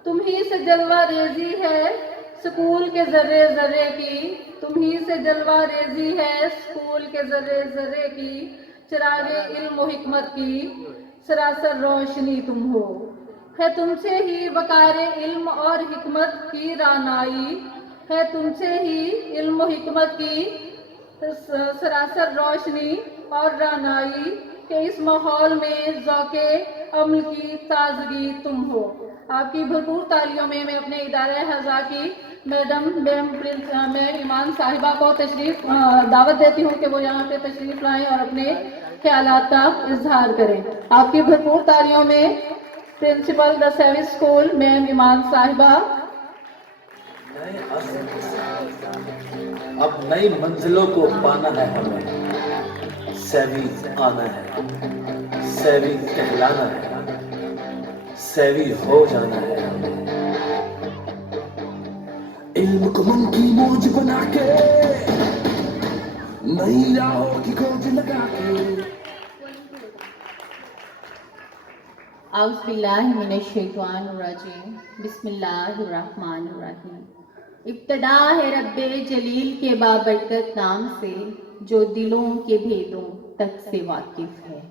तुम ही से जलवा रेजी है स्कूल के जर्रे जर्रे की, तुम ही से जलवा रेजी है स्कूल के जर्रे जर्रे की, चिरागे इल्म हिकमत की सरासर रोशनी तुम हो। है तुमसे ही वकारे इल्म और हिकमत की रानाई, है तुमसे ही इल्म हिकमत की सरासर रोशनी और रानाई के इस माहौल में ज़ौक़े अमल की ताजगी तुम हो। आपकी भरपूर तालियों में मैं अपने इदारे हज़ा की मैम ईमान साहिबा को दावत देती हूँ कि वो यहाँ पे तशरीफ लाएं और अपने ख्यालात का इजहार करें। आपकी भरपूर तालियों में प्रिंसिपल द सेविस स्कूल मैम ईमान साहिबा। अब नई मंजिलों को पाना है हमें, सेवी आना है, सेवी कहलाना है, सेवी हो जाना है हमें। इल्म को मन की मौज बना के, नई राहों की खोज लगा के। औज़ुबिल्लाहिमिनश्शैतानिर्रजीम, बिस्मिल्लाहिर्रहमानिर्रहीम। इब्तिदा है रब्बे जलील के बाबरकत नाम से, जो दिलों के भेदों तक से वाकिफ है।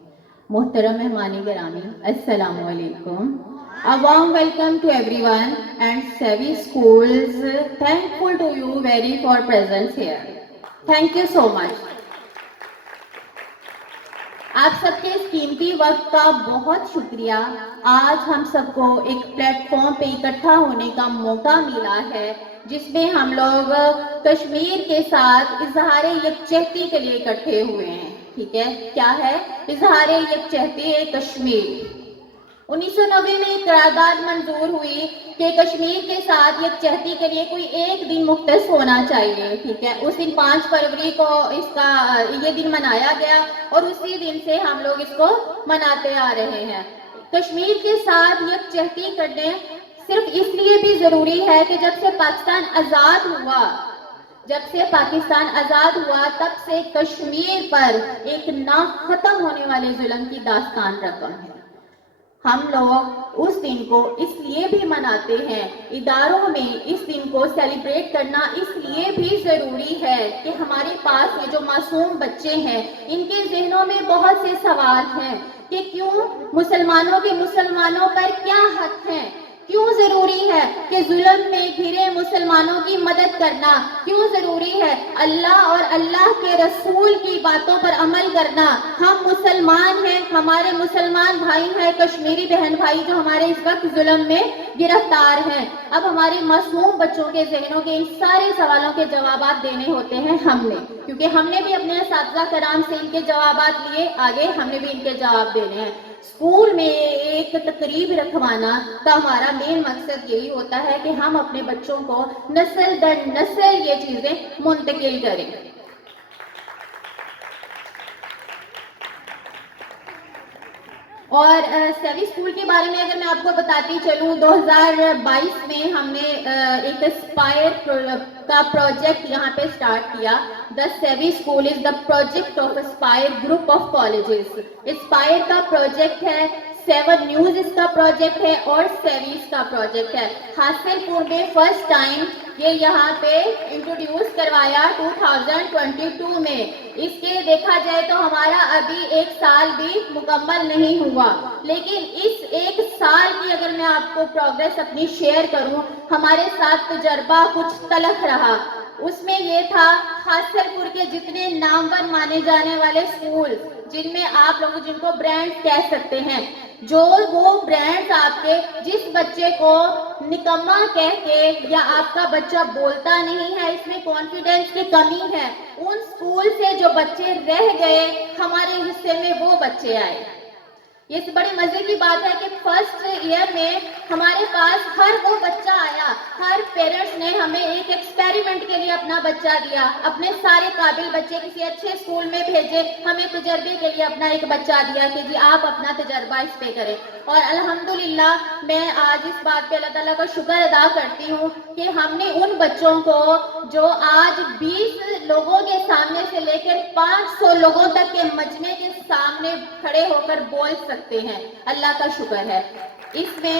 मोहतरम मेहमान गिरामी, अस्सलामु अलैकुम। A warm welcome to everyone and Sevi Schools. Thankful to you very for presence here. Thank you so much. आप सबके इस कीमती वक्त का बहुत शुक्रिया। आज हम सबको एक प्लेटफॉर्म पे इकट्ठा होने का मौका मिला है, जिसमें हम लोग कश्मीर के साथ इजहार यकजहती के लिए इकट्ठे हुए हैं। ठीक है, क्या है इजहार यकजहती कश्मीर। 1990 में एक करारदाद मंजूर हुई कि कश्मीर के साथ यकजहती के लिए कोई एक दिन मुख्तस होना चाहिए। ठीक है, उस दिन 5 फरवरी को ये दिन मनाया गया और उसी दिन से हम लोग इसको मनाते आ रहे हैं। कश्मीर के साथ यकजहती करने सिर्फ इसलिए भी ज़रूरी है कि जब से पाकिस्तान आज़ाद हुआ तब से कश्मीर पर एक ना ख़त्म होने वाले जुल्म की दास्तान रकम है। हम लोग उस दिन को इसलिए भी मनाते हैं, इदारों में इस दिन को सेलिब्रेट करना इसलिए भी ज़रूरी है कि हमारे पास ये जो मासूम बच्चे हैं, इनके जहनों में बहुत से सवाल हैं कि क्यों मुसलमानों पर क्या हक है, क्यों ज़रूरी है कि जुल्म में घिरे मुसलमानों की मदद करना, क्यों ज़रूरी है अल्लाह और अल्लाह के रसूल की बातों पर अमल करना। हम मुसलमान हैं, हमारे मुसलमान भाई हैं, कश्मीरी बहन भाई जो हमारे इस वक्त जुल्म में गिरफ्तार हैं। अब हमारे मासूम बच्चों के जहनों के इन सारे सवालों के जवाबात देने होते हैं हमने, क्योंकि हमने भी अपने असातिज़ा कराम से इनके जवाबात लिए, आगे हमने भी इनके जवाब देने हैं। स्कूल में एक तकरीब रखवाना का हमारा मेन मकसद यही होता है कि हम अपने बच्चों को नस्ल दर नस्ल ये चीज़ें मुंतकिल करें। और सेवी स्कूल के बारे में अगर मैं आपको बताती चलूँ, 2022 में हमने एक एस्पायर का प्रोजेक्ट यहाँ पे स्टार्ट किया। द सेवी school is the project of Aspire group of colleges. Aspire का प्रोजेक्ट है, 7 न्यूज़ इसका प्रोजेक्ट है और सेवीज का प्रोजेक्ट है। हासिलपुर में फर्स्ट टाइम ये यहाँ पे इंट्रोड्यूस करवाया 2022 में। इसके देखा जाए तो हमारा अभी 1 साल भी मुकम्मल नहीं हुआ, लेकिन इस 1 साल की अगर मैं आपको प्रोग्रेस अपनी शेयर करूं, हमारे साथ तजर्बा कुछ तलख रहा। उसमें ये था, हासिलपुर के जितने नामवर माने जाने वाले स्कूल, जिनमें आप लोग जिनको ब्रांड कह सकते हैं, जो वो ब्रांड्स आपके जिस बच्चे को निकम्मा कह के या आपका बच्चा बोलता नहीं है, इसमें कॉन्फिडेंस की कमी है, उन स्कूल से जो बच्चे रह गए हमारे हिस्से में वो बच्चे आए। یہ بڑے مزے کی بات ہے کہ فرسٹ ایئر میں ہمارے پاس ہر وہ بچہ آیا، ہر پیرنٹس نے ہمیں ایک ایکسپیریمنٹ کے لیے اپنا بچہ دیا، اپنے سارے قابل بچے کسی اچھے اسکول میں بھیجے، ہمیں تجربے کے لیے اپنا ایک بچہ دیا کہ جی آپ اپنا تجربہ اس پہ کریں۔ اور الحمدللہ میں آج اس بات پہ اللہ تعالیٰ کا شکر ادا کرتی ہوں کہ ہم نے ان بچوں کو جو آج 20 لوگوں کے سامنے سے لے کر 500 لوگوں تک کے مجمع کے سامنے کھڑے ہو کر بول سکتے ہیں، اللہ کا شکر ہے۔ اس میں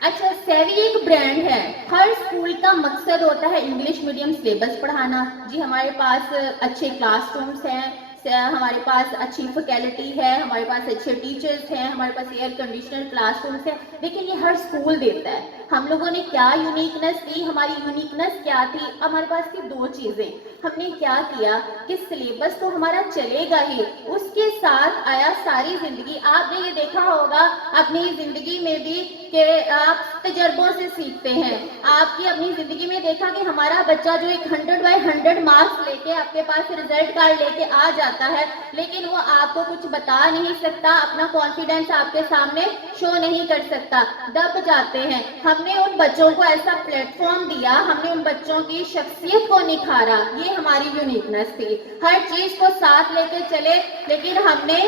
اچھا سیوی ایک برانڈ ہے، ہر اسکول کا مقصد ہوتا ہے انگلش میڈیم سلیبس پڑھانا، جی ہمارے پاس اچھے کلاس رومس ہیں، ہمارے پاس اچھی فیکلٹی ہے، ہمارے پاس اچھے ٹیچرز ہیں، ہمارے پاس ایئر کنڈیشنر کلاس رومس ہیں، لیکن یہ ہر اسکول دیتا ہے۔ ہم لوگوں نے کیا یونیکنس دی؟ ہماری یونیکنس کیا تھی؟ ہمارے پاس تھی 2 چیزیں۔ ہم نے کیا کیا کہ سلیبس تو ہمارا چلے گا ہی، اس کے ساتھ آیا ساری زندگی۔ آپ نے یہ دیکھا ہوگا اپنی زندگی میں بھی کہ آپ تجربوں سے سیکھتے ہیں۔ آپ کی اپنی زندگی میں دیکھا کہ ہمارا بچہ جو ایک 100/100 مارکس لے کے آپ کے پاس رزلٹ کارڈ لے کے آ جاتا ہے، لیکن وہ آپ کو کچھ بتا نہیں سکتا، اپنا کانفیڈنس آپ کے سامنے شو نہیں کر سکتا، دب جاتے ہیں۔ ہم نے ان بچوں کو ایسا پلیٹ فارم دیا، ہم نے ان بچوں کی شخصیت کو نکھارا، یہ ہماری یونیکنس تھی۔ ہر چیز کو ساتھ لے کے چلے، لیکن ہم نے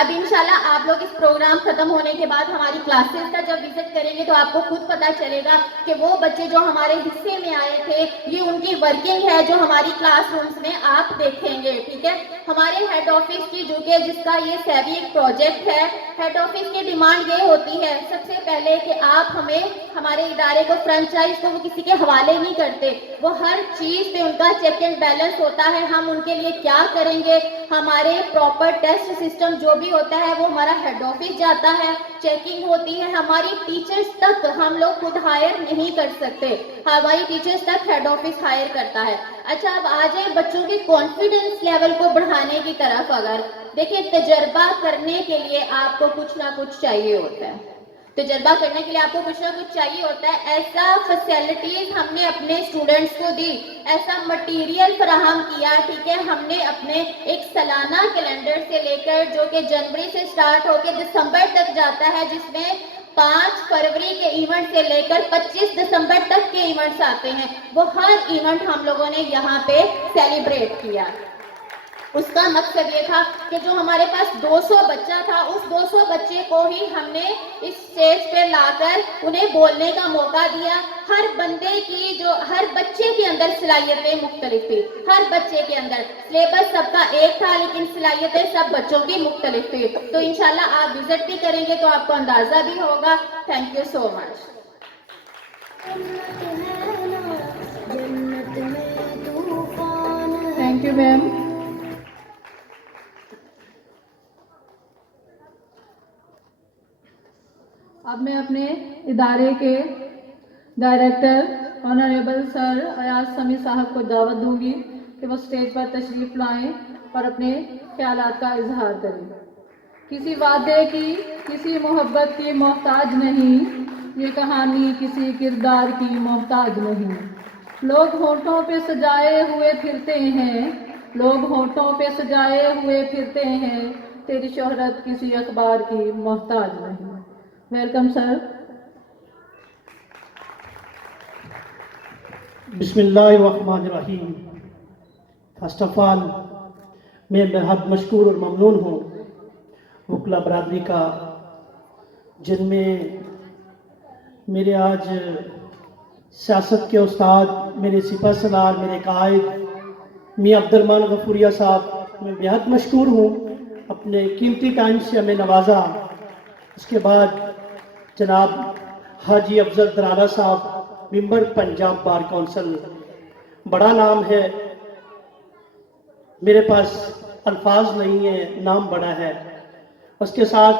اب انشاءاللہ آپ لوگ اس پروگرام ختم ہونے کے بعد ہماری کلاسز کا جب وزٹ کریں گے تو آپ کو خود پتہ چلے گا کہ وہ بچے جو ہمارے حصے میں آئے تھے، یہ ان کی ورکنگ ہے جو ہماری کلاس رومز میں آپ دیکھیں گے، ٹھیک ہے۔ ہمارے ہیڈ آفس کی جو کہ جس کا یہ سیوی ایک پروجیکٹ ہے، ہیڈ آفس کی ڈیمانڈ یہ ہوتی ہے سب سے پہلے کہ آپ ہمیں ہمارے ادارے کو فرنچائز کو وہ کسی کے حوالے نہیں کرتے، وہ ہر چیز پہ ان کا چیک اینڈ بیلنس ہوتا ہے، ہم ان کے لیے کیا کریں گے، ہمارے پراپر ٹیسٹ سسٹم جو بھی ہوتا ہے وہ ہمارا ہیڈ آفس جاتا ہے، چیکنگ ہوتی ہے، ہماری ٹیچرز تک ہم لوگ خود ہائر نہیں کر سکتے، ہماری ٹیچرز تک ہیڈ آفس ہائر کرتا ہے۔ اچھا اب آ جائیں بچوں کے کانفیڈنس لیول کو بڑھانے کی طرف۔ اگر دیکھیں تجربہ کرنے کے لیے آپ کو کچھ نہ کچھ چاہیے ہوتا ہے، تجربہ کرنے کے لیے آپ کو کچھ نہ کچھ چاہیے ہوتا ہے۔ ایسا فیسلٹیز ہم نے اپنے اسٹوڈنٹس کو دی، ایسا مٹیریل فراہم کیا، ٹھیک ہے۔ ہم نے اپنے ایک سالانہ کیلنڈر سے لے کر جو کہ جنوری سے سٹارٹ ہو کے دسمبر تک جاتا ہے، جس میں 5 فروری کے ایونٹ سے لے کر 25 دسمبر تک کے ایونٹس آتے ہیں، وہ ہر ایونٹ ہم لوگوں نے یہاں پہ سیلیبریٹ کیا۔ اس کا مقصد یہ تھا کہ جو ہمارے پاس 200 بچہ تھا، اس 200 بچے کو ہی ہم نے اس اسٹیج پہ لا کر انہیں بولنے کا موقع دیا۔ ہر بندے کی جو ہر بچے کے اندر صلاحیتیں مختلف تھی، ہر بچے کے اندر سلیبس سب کا ایک تھا لیکن صلاحیتیں سب بچوں کی مختلف تھی۔ تو انشاءاللہ آپ وزٹ بھی کریں گے تو آپ کو اندازہ بھی ہوگا۔ Thank you so much. Thank you ma'am. اب میں اپنے ادارے کے ڈائریکٹر آنریبل سر ایاز سمیع صاحب کو دعوت دوں گی کہ وہ اسٹیج پر تشریف لائیں اور اپنے خیالات کا اظہار کریں۔ کسی وعدے کی، کسی محبت کی محتاج نہیں، یہ کہانی کسی کردار کی محتاج نہیں۔ لوگ ہونٹوں پہ سجائے ہوئے پھرتے ہیں، لوگ ہونٹوں پہ سجائے ہوئے پھرتے ہیں، تیری شہرت کسی اخبار کی محتاج نہیں۔ Welcome sir. بسم اللہ الرحمن الرحیم۔ فرسٹ آف آل میں بہت مشکور اور ممنون ہوں وکلا برادری کا، جن میں میرے آج سیاست کے استاد، میرے سپہ سالار، میرے قائد میاں عبدالرحمن غفوریہ صاحب، میں بہت مشکور ہوں، اپنے قیمتی ٹائم سے ہمیں نوازا۔ اس کے بعد جناب حاجی افضل درانہ صاحب، ممبر پنجاب بار کونسل، بڑا نام ہے، میرے پاس الفاظ نہیں ہے، نام بڑا ہے۔ اس کے ساتھ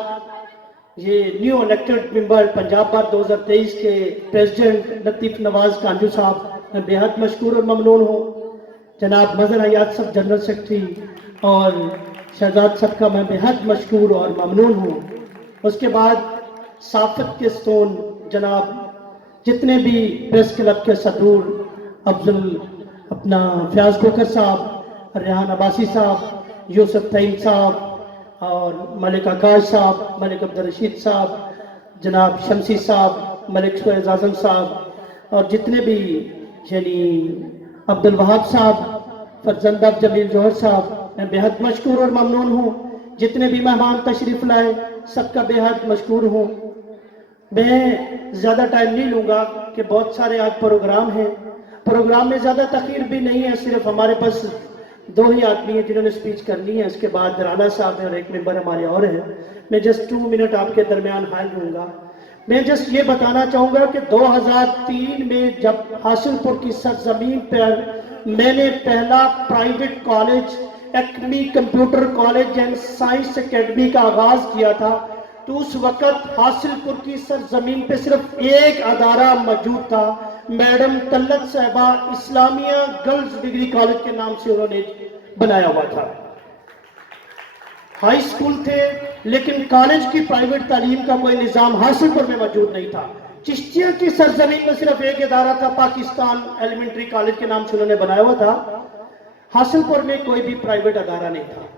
یہ نیو الیکٹڈ ممبر پنجاب بار 2023 کے پریزیڈنٹ لطیف نواز کانجو صاحب، میں بہت مشکور اور ممنون ہوں۔ جناب مظہر حیات صاحب جنرل سیکرٹری اور شہزاد صاحب کا میں بہت مشکور اور ممنون ہوں۔ اس کے بعد صحافت کے ستون جناب جتنے بھی پریس کلب کے صدور افضل اپنا فیاض کوکر صاحب، रेहान अब्बासी साहब, यूसुफ तईम साहब और मलिक आकाश साहब, मलिक अब्दुल रशीद साहब, जनाब शमसी साहब, मलिक फैज़ आज़म साहब और जितने भी यानी अब्दुल वहाब साहब, फरजंद जमील जौहर साहब, मैं बेहद मशकूर और ममनून हूँ। जितने भी मेहमान तशरीफ़ लाए सबका बेहद मशकूर हूँ। मैं ज़्यादा टाइम नहीं लूँगा कि बहुत सारे आज प्रोग्राम हैं। प्रोग्राम में ज़्यादा तखीर भी नहीं है, सिर्फ हमारे पास 2 ही आदमी हैं जिन्होंने स्पीच करनी है। इसके बाद राना साहब है और एक मेंबर हमारे और हैं। मैं जस्ट 2 मिनट आपके दरमियान हाल लूँगा। मैं जस्ट ये बताना चाहूँगा कि 2003 में जब हासिलपुर की सरजमीन पर मैंने पहला private college acme computer college and science academy का आगाज़ किया था, तो उस वक़्त हासिलपुर की सरजमीन पे सिर्फ एक अदारा मौजूद था। मैडम तल्लत साहिबा इस्लामिया गर्ल्स डिग्री कॉलेज के नाम से उन्होंने बनाया हुआ था। हाई स्कूल थे लेकिन कॉलेज की प्राइवेट तालीम का कोई निज़ाम हासिलपुर में मौजूद नहीं था। चिश्तिया की सरजमीन में सिर्फ एक इदारा था, पाकिस्तान एलिमेंट्री कॉलेज के नाम से उन्होंने बनाया हुआ था। हासिलपुर में कोई भी प्राइवेट अदारा नहीं था।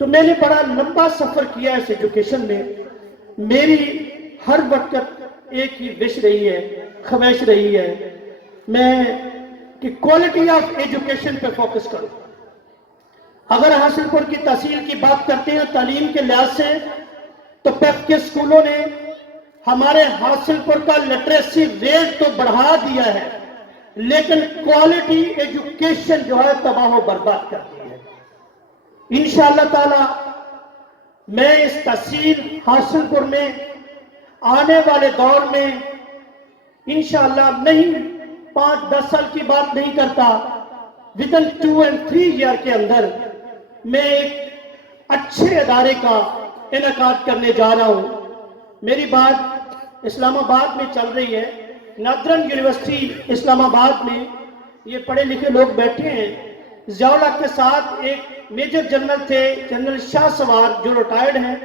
तो मैंने बड़ा लंबा सफ़र किया इस एजुकेशन में। मेरी हर वक्त एक ही विश रही है, ख्वाहिश रही है मैं कि क्वालिटी ऑफ एजुकेशन पे फोकस करूं। अगर हासिलपुर की तहसील की बात करते हैं तालीम के लिहाज से, तो पेप के स्कूलों ने हमारे हासिलपुर का लिटरेसी रेट तो बढ़ा दिया है, लेकिन क्वालिटी एजुकेशन जो है तबाह बर्बाद कर दी है। इंशाअल्लाह ताला मैं इस तहसील हासिलपुर में आने वाले दौर में इंशाअल्लाह नहीं 5-10 साल की बात नहीं करता, विदिन 2 और 3 ईयर के अंदर मैं एक अच्छे अदारे का इनेकाद करने जा रहा हूं। मेरी बात इस्लामाबाद में चल रही है। नादरन यूनिवर्सिटी इस्लामाबाद में ये पढ़े लिखे लोग बैठे हैं। ज़ियाउल हक के साथ एक मेजर जनरल थे, जनरल शाह सवार, जो रिटायर्ड हैं,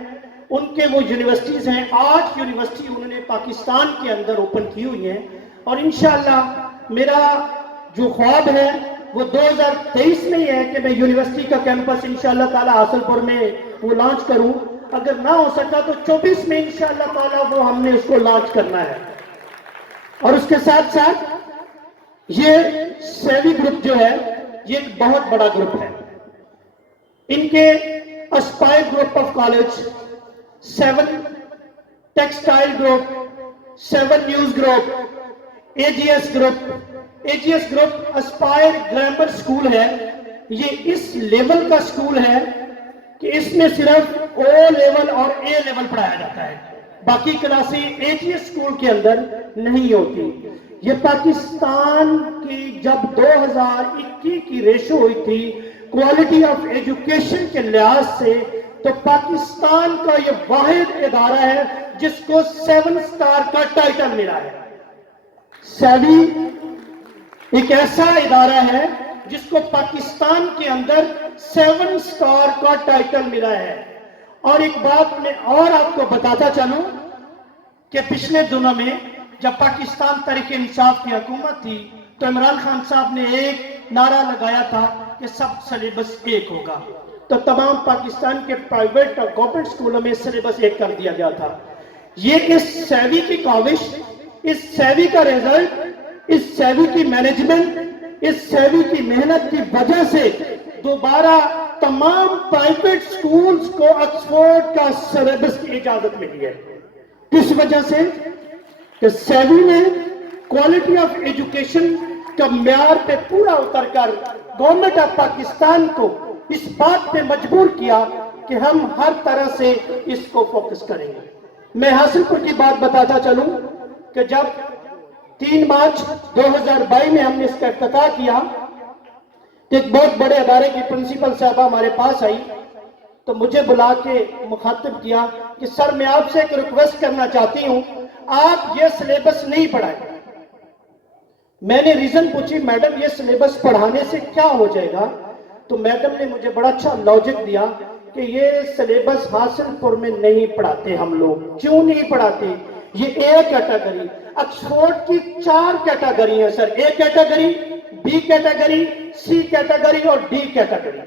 उनके वो यूनिवर्सिटीज हैं। 8 यूनिवर्सिटी उन्होंने पाकिस्तान के अंदर ओपन की हुई हैं और इंशाअल्लाह मेरा जो ख्वाब है वो 2023 में ही है कि मैं यूनिवर्सिटी का कैंपस इंशाअल्लाह ताला हासिलपुर में वो लॉन्च करूं। अगर ना हो सका तो 24 में इंशाअल्लाह ताला वो हमने उसको लॉन्च करना है। और उसके साथ साथ ये सेवी ग्रुप जो है ये एक बहुत बड़ा ग्रुप है। इनके Aspire group of college, 7 textile group, 7 news group, AGS group Aspire grammar school है। ये इस लेवल का स्कूल है कि इसमें सिर्फ ओ लेवल और ए लेवल पढ़ाया जाता है, बाकी क्लासें एजीएस स्कूल के अंदर नहीं होती। ये पाकिस्तान की जब 2021 की रेशो हुई थी क्वालिटी ऑफ एजुकेशन के लिहाज से, तो पाकिस्तान का ये वाहिद इदारा है जिसको 7 स्टार का टाइटल मिला है। सेवी एक ऐसा इदारा है जिसको पाकिस्तान के अंदर 7 स्टार का टाइटल मिला है। और एक बात मैं और आपको बताता चलूं कि पिछले दिनों में जब पाकिस्तान तहरीक इंसाफ की हुकूमत थी तो इमरान खान साहब ने एक नारा लगाया था कि सब सिलेबस एक होगा, तो तमाम पाकिस्तान के प्राइवेट और गवर्नमेंट स्कूलों में सिलेबस एक कर दिया गया था। ये इस सेवी की काविश, इस सेवी का रिजल्ट, इस सेवी की मैनेजमेंट, इस सेवी की मेहनत की वजह से दोबारा तमाम प्राइवेट स्कूल्स को ऑक्सफोर्ड का सिलेबस की इजाजत मिली है। किस वजह से? कि सेवी ने क्वालिटी ऑफ एजुकेशन का म्यार पे पूरा उतरकर गवर्नमेंट ऑफ पाकिस्तान को इस बात पे मजबूर किया कि हम हर तरह से इसको फोकस करेंगे। मैं हासिलपुर की बात बताता चलूं कि जब 3 मार्च 2022 में हमने इसका इफ्तिताह किया तो एक बहुत बड़े अदारे की प्रिंसिपल साहबा हमारे पास आई, तो मुझे बुला के मुखातिब किया कि सर मैं आपसे एक रिक्वेस्ट करना चाहती हूं, आप ये सिलेबस नहीं पढ़ाएं। मैंने रीजन पूछी, मैडम ये सिलेबस पढ़ाने से क्या हो जाएगा? तो मैडम ने मुझे बड़ा अच्छा लॉजिक दिया कि ये सिलेबस हासिलपुर में नहीं पढ़ाते हम लोग। क्यों नहीं पढ़ाते? ये ए कैटेगरी, ऑक्सफोर्ड की 4 कैटेगरी है sir. A category B category, C category और डी कैटेगरी।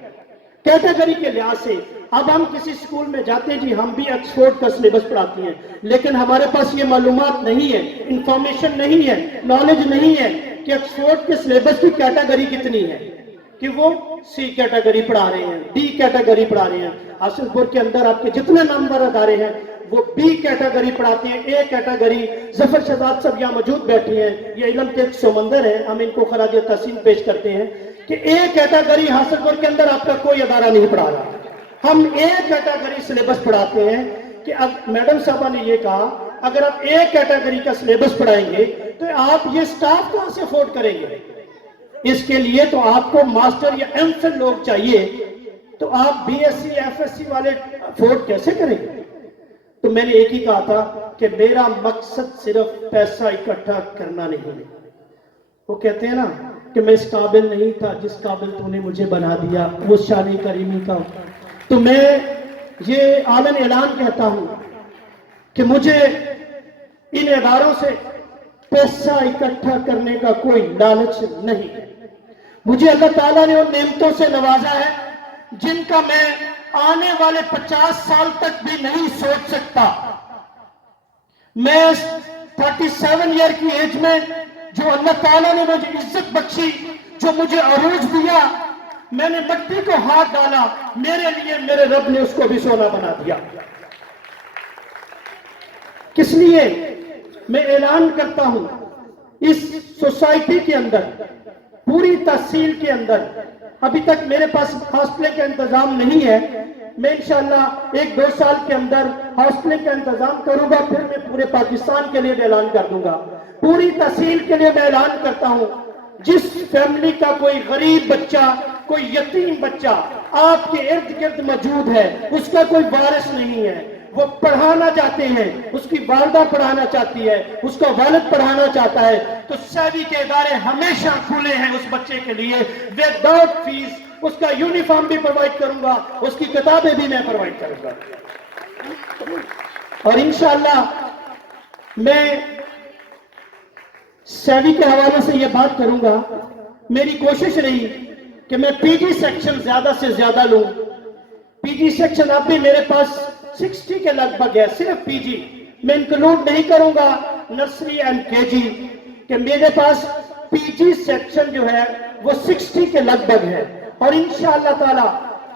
कैटेगरी के लिहाज से अब हम किसी स्कूल में जाते हैं जी, हम भी ऑक्सफोर्ड का सिलेबस पढ़ाते हैं, लेकिन हमारे पास ये मालूमात नहीं है, इंफॉर्मेशन नहीं है, नॉलेज नहीं है कि ऑक्सफोर्ड के सिलेबस की कैटेगरी कितनी है, कि वो सी कैटेगरी पढ़ा रहे हैं, डी कैटेगरी पढ़ा रहे हैं। हासिलपुर के अंदर आपके जितने नामवर अदारे हैं वो बी कैटेगरी पढ़ाते हैं, ए कैटेगरी। जफर शहजाद सब यहाँ मौजूद बैठे हैं, ये इल्म के एक समंदर है, हम इनको खराज तहसीन पेश करते हैं कि ए कैटेगरी हासिलपुर के अंदर आपका कोई अदारा नहीं पढ़ा रहा। हम ए कैटेगरी सिलेबस पढ़ाते हैं कि अब मैडम साहबा ने ये कहा अगर आप ए कैटेगरी का सिलेबस पढ़ाएंगे तो आप ये स्टाफ कहां से अफोर्ड करेंगे? इसके लिए तो आपको मास्टर या एमफिल लोग चाहिए, तो आप बीएससी एफएससी वाले अफोर्ड कैसे करेंगे? तो मैंने एक ही कहा था कि मेरा मकसद सिर्फ पैसा इकट्ठा करना नहीं है। वो कहते हैं ना कि मैं इस काबिल नहीं था जिस काबिल तूने मुझे बना दिया, वो शान करीमी का। तो मैं ये आलन ऐलान कहता हूं कि मुझे इन इदारों से पैसा इकट्ठा करने का कोई लालच नहीं है। मुझे अल्लाह ताला ने उन नेमतों से नवाजा है जिनका मैं आने वाले 50 साल तक भी नहीं सोच सकता। मैं 37 ईयर की एज में जो अल्लाह ताला ने मुझे इज्जत बख्शी, जो मुझे अरूज दिया, मैंने मिट्टी को हाथ डाला, मेरे लिए मेरे रब ने उसको भी सोना बना दिया। किस लिए? मैं ऐलान करता हूं इस सोसाइटी के अंदर, पूरी तहसील के अंदर अभी तक मेरे पास हॉस्टल का इंतजाम नहीं है। मैं इंशाअल्लाह 1-2 साल के अंदर हॉस्टल का इंतजाम करूंगा, फिर मैं पूरे पाकिस्तान के लिए ऐलान कर दूंगा। पूरी तहसील के लिए मैं ऐलान करता हूं, जिस फैमिली का कोई गरीब बच्चा, कोई यतीम बच्चा आपके इर्द गिर्द मौजूद है, उसका कोई वारिस नहीं है, वो पढ़ाना चाहते हैं, उसकी वालदा पढ़ाना चाहती है, उसका वालिद पढ़ाना चाहता है, तो सभी के इदारे हमेशा खुले हैं उस बच्चे के लिए विदाउट फीस। उसका यूनिफॉर्म भी प्रोवाइड करूंगा, उसकी किताबें भी मैं प्रोवाइड करूंगा। और इंशाअल्लाह मैं सैवी के हवाले से यह बात करूंगा, मेरी कोशिश रही कि मैं पीजी सेक्शन ज्यादा से ज्यादा लूं। पीजी सेक्शन अब भी मेरे पास 60 के लगभग है, सिर्फ पीजी। मैं इंक्लूड नहीं करूंगा नर्सरी एंड केजी, कि मेरे पास पीजी सेक्शन जो है वो 60 के लगभग है। और इंशाअल्लाह ताला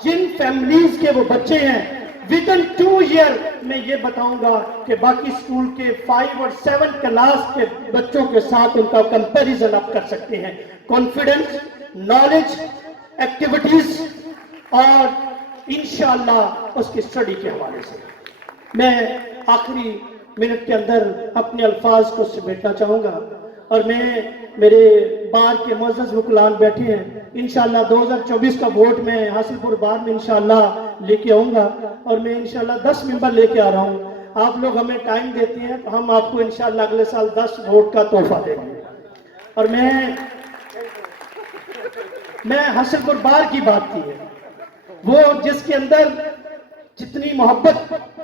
जिन फैमिलीज के वो बच्चे हैं, विद इन 2 ईयर मैं ये बताऊंगा कि बाकी स्कूल के 5 और 7 क्लास के बच्चों के साथ उनका कंपैरिजन आप कर सकते हैं। कॉन्फिडेंस, नॉलेज, एक्टिविटीज और इंशाअल्लाह उसकी स्टडी के हवाले से मैं आखिरी मिनट के अंदर अपने अल्फाज को समेटना चाहूंगा। और मैं मेरे बार के मुअज़्ज़ज़ वकलान बैठे हैं, इंशाअल्लाह 2024 का वोट मैं हासिलपुर बार में इंशाअल्लाह लेके आऊंगा, और मैं इंशाअल्लाह 10 मेंबर लेके आ रहा हूं। आप लोग हमें टाइम देते हैं तो हम आपको इंशाअल्लाह अगले साल 10 वोट का तोहफा देंगे। और मैं हासिलपुर बार की बात की है, वो जिसके अंदर जितनी मोहब्बत,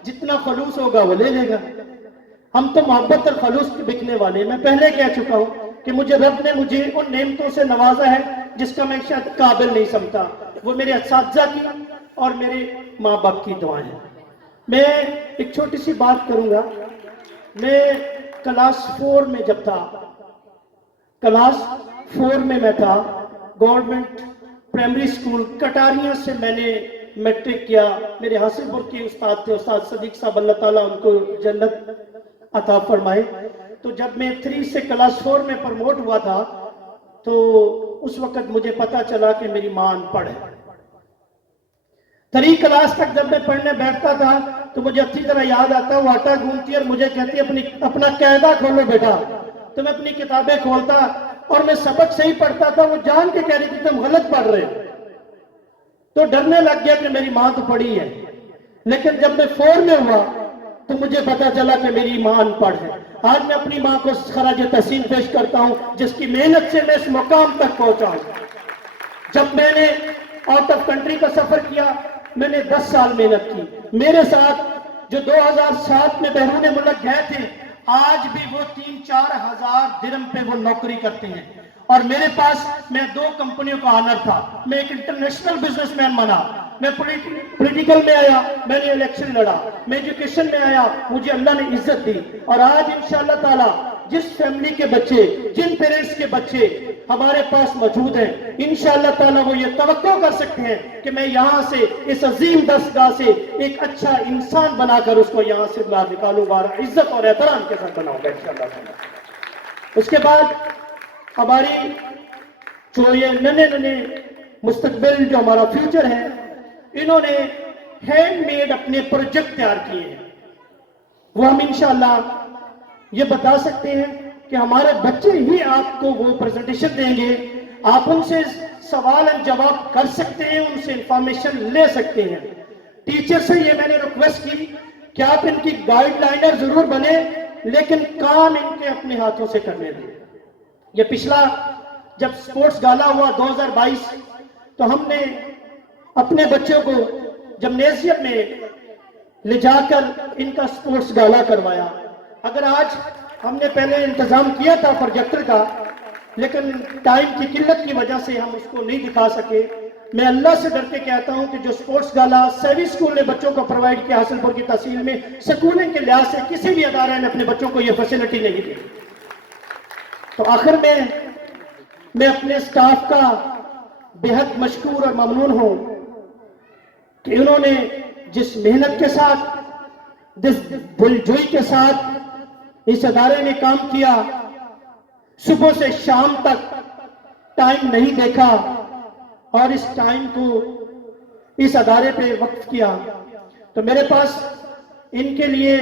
जितना खलूस होगा वो ले लेगा। हम तो मोहब्बत और खलूस के बिकने वाले। मैं पहले कह चुका हूं कि मुझे रब ने मुझे उन नेमतों से नवाजा है जिसका मैं शायद काबिल नहीं समझता। वो मेरे असातिज़ा की और मेरे माँ बाप की दुआएं हैं। मैं एक छोटी सी बात करूंगा। मैं क्लास 4 में जब था, क्लास 4 में मैं था, गवर्नमेंट प्राइमरी स्कूल कटारिया से मैंने मैट्रिक किया। मेरे हासिलपुर के उस्ताद थे, उस्ताद सदीक साहब, अल्लाह ताला उनको जन्नत अता फरमाए। तो जब मैं 3 से क्लास 4 में प्रमोट हुआ था तो उस वक्त मुझे पता चला कि मेरी मां अनपढ़ है। 3 क्लास तक जब मैं पढ़ने बैठता था तो मुझे अच्छी तरह याद आता, वो आटा गूंथती और मुझे कहती अपना कायदा खोलो बेटा। तो मैं अपनी किताबें खोलता और मैं सबक सही पढ़ता था, वो जान के कह रही थी तुम गलत पढ़ रहे हो। तो डरने लग गया कि मेरी मां तो पढ़ी है। लेकिन जब मैं 4 में हुआ तो मुझे पता चला कि मेरी मां अनपढ़ है। आज मैं अपनी मां को खराज तहसीन पेश करता हूं जिसकी मेहनत से मैं इस मुकाम तक पहुंचा हूं। जब मैंने आउट ऑफ कंट्री का सफर किया, मैंने 10 साल मेहनत की। मेरे साथ जो 2007 में बैरून मुल्क गए थे, आज भी वो 3-4 हजार दिरहम पे वो नौकरी करते हैं। اور میرے پاس میں 2 کمپنیوں کا آنر تھا، میں ایک انٹرنیشنل بزنس مین بنا، میں پولیٹیکل میں آیا، میں نے الیکشن لڑا، میں ایجوکیشن میں آیا، مجھے اللہ نے عزت دی، اور آج انشاءاللہ تعالی جس فیملی کے بچے، جن پیرنٹس کے بچے ہمارے پاس موجود ہیں، انشاءاللہ تعالی وہ یہ توقع کر سکتے ہیں کہ میں یہاں سے اس عظیم دستگاہ سے ایک اچھا انسان بنا کر اس کو یہاں سے باہر نکالوں گا، عزت اور احترام کے ساتھ بناؤں گا انشاءاللہ تعالی۔ اس کے بعد ہماری جو یہ ننے مستقبل جو ہمارا فیوچر ہے، انہوں نے ہینڈ میڈ اپنے پروجیکٹ تیار کیے ہیں، وہ ہم انشاءاللہ یہ بتا سکتے ہیں کہ ہمارے بچے ہی آپ کو وہ پریزنٹیشن دیں گے، آپ ان سے سوال اور جواب کر سکتے ہیں، ان سے انفارمیشن لے سکتے ہیں۔ ٹیچر سے یہ میں نے ریکویسٹ کی کہ آپ ان کی گائیڈ لائنر ضرور بنے، لیکن کام ان کے اپنے ہاتھوں سے کرنے دیں۔ یہ پچھلا جب سپورٹس گالا ہوا 2022 تو ہم نے اپنے بچوں کو جمنیزیم میں لے جا کر ان کا سپورٹس گالا کروایا۔ اگر آج ہم نے پہلے انتظام کیا تھا پروجیکٹر کا، لیکن ٹائم کی قلت کی وجہ سے ہم اس کو نہیں دکھا سکے۔ میں اللہ سے ڈر کے کہتا ہوں کہ جو سپورٹس گالا سیوی سکول نے بچوں کو پرووائڈ کیا حاصل پور کی تحصیل میں، سکولنگ کے لحاظ سے کسی بھی ادارے نے اپنے بچوں کو یہ فیسلٹی نہیں دی۔ تو آخر میں اپنے سٹاف کا بہت مشکور اور ممنون ہوں کہ انہوں نے جس محنت کے ساتھ، جس دلجوئی کے ساتھ اس ادارے نے کام کیا، صبح سے شام تک ٹائم نہیں دیکھا اور اس ٹائم کو اس ادارے پہ وقف کیا۔ تو میرے پاس ان کے لیے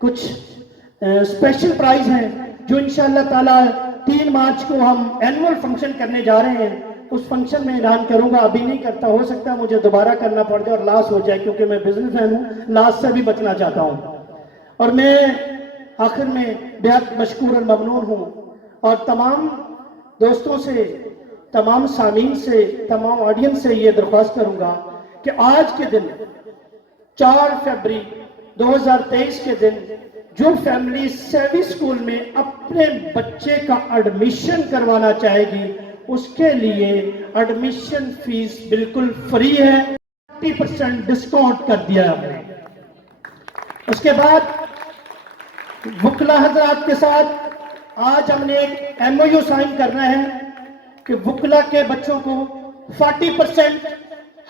کچھ اسپیشل پرائز ہیں جو انشاءاللہ تعالی 3 مارچ کو ہم اینول فنکشن کرنے جا رہے ہیں۔ اس فنکشن میں اعلان کروں گا، ابھی نہیں کرتا، ہو سکتا ہے مجھے دوبارہ کرنا پڑ جائے اور لاس ہو جائے، کیونکہ میں بزنس مین ہوں، لاس سے بھی بچنا چاہتا ہوں۔ اور میں آخر میں بہت مشکور اور ممنون ہوں، اور تمام دوستوں سے، تمام سامعین سے، تمام آڈینس سے یہ درخواست کروں گا کہ آج کے دن 4 فروری 2023 کے دن جو فیملی سیوی سکول میں اپنے بچے کا ایڈمیشن کروانا چاہے گی، اس کے لیے ایڈمیشن فیس بالکل فری ہے، 50% ڈسکاؤنٹ کر دیا ہے ہم نے۔ اس کے بعد وکلا حضرات کے ساتھ آج ہم نے ایک MOU سائن کرنا ہے کہ وکلا کے بچوں کو 40%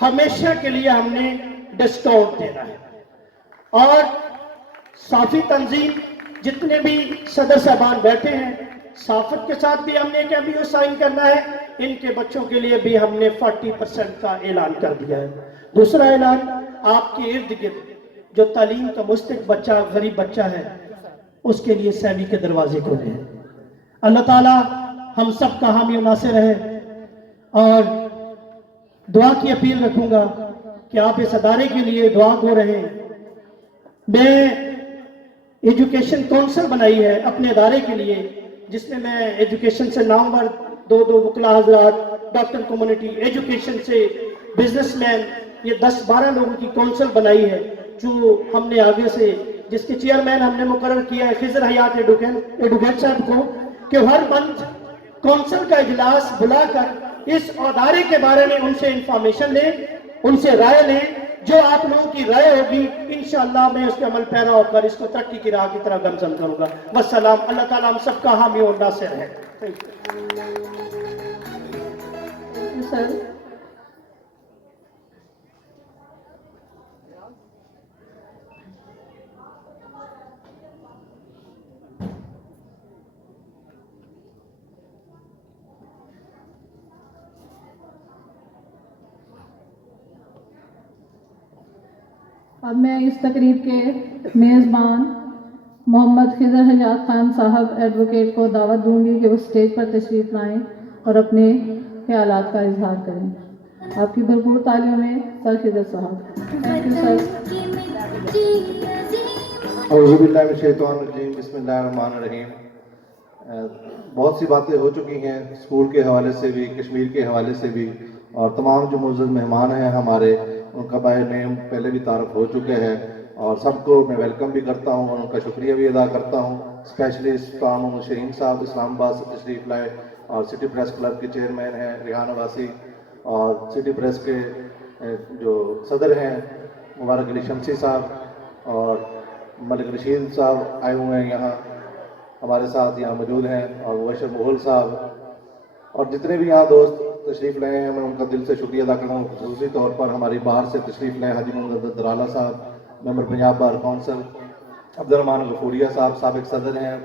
ہمیشہ کے لیے ہم نے ڈسکاؤنٹ دینا ہے، اور صافی تنظیم جتنے بھی صدر صاحبان بیٹھے ہیں، صافت کے ساتھ بھی ہم نے ایک MOU سائن کرنا ہے، ان کے بچوں کے لیے بھی ہم نے 40% کا اعلان کر دیا ہے۔ دوسرا اعلان، آپ کے ارد گرد جو تعلیم کا مستحق بچہ، غریب بچہ ہے، اس کے لیے سیوی کے دروازے کھولے ہیں۔ اللہ تعالی ہم سب کا حامی و ناصر ہے، اور دعا کی اپیل رکھوں گا کہ آپ اس ادارے کے لیے دعا گو رہیں۔ میں ایجوکیشن کونسل بنائی ہے اپنے ادارے کے لیے، جس میں میں ایجوکیشن سے نامور 2 وکلا حضرات، ڈاکٹر کمیونٹی، ایجوکیشن سے بزنس مین، یہ 10-12 لوگوں کی کونسل بنائی ہے، جو ہم نے آگے سے، جس کے چیئرمین ہم نے مقرر کیا ہے خضر حیات ایڈوکیٹ صاحب کو، کہ ہر منتھ کونسل کا اجلاس بلا کر اس ادارے کے بارے میں ان سے انفارمیشن لیں، ان سے رائے لیں، جو آپ لوگوں کی رائے ہوگی انشاءاللہ میں اس کے عمل پیرا ہو کر اس کو ترقی کی راہ کی طرف گامزن کروں گا۔ والسلام۔ اللہ تعالیٰ ہم سب کا حامی و ناصر ہے۔ سر اب میں اس تقریب کے میزبان محمد خضر حیات خان صاحب ایڈوکیٹ کو دعوت دوں گی کہ وہ اسٹیج پر تشریف لائیں اور اپنے خیالات کا اظہار کریں۔ آپ کی بھرپور تعلیوں میں سر خضر صاحب۔ Thank you sir. اعوذ باللہ من الشیطان الرجیم، بسم اللہ الرحمن الرحیم۔ بہت سی باتیں ہو چکی ہیں اسکول کے حوالے سے بھی، کشمیر کے حوالے سے بھی، اور تمام جو معزز مہمان ہیں ہمارے، ان کا بائی نیم پہلے بھی تعارف ہو چکے ہیں، اور سب کو میں ویلکم بھی کرتا ہوں اور ان کا شکریہ بھی ادا کرتا ہوں۔ اسپیشلی اسلام محمد شہین صاحب اسلام آباد سے تشریف لائے، اور سٹی پریس کلب کے چیئرمین ہیں ریحان عباسی، اور سٹی پریس کے جو صدر ہیں مبارک علی شمسی صاحب اور ملک رشید صاحب آئے ہوئے ہیں یہاں ہمارے ساتھ یہاں موجود ہیں، اور مبشر مغل صاحب، اور جتنے بھی یہاں دوست تشریف لائے ہیں میں ان کا دل سے شکریہ ادا کرتا ہوں۔ خصوصی طور پر ہماری باہر سے تشریف لائے حاجی محمد درالا صاحب، ممبر پنجاب بار کونسل، عبدالرحمان غفوریہ صاحب سابق صدر ہیں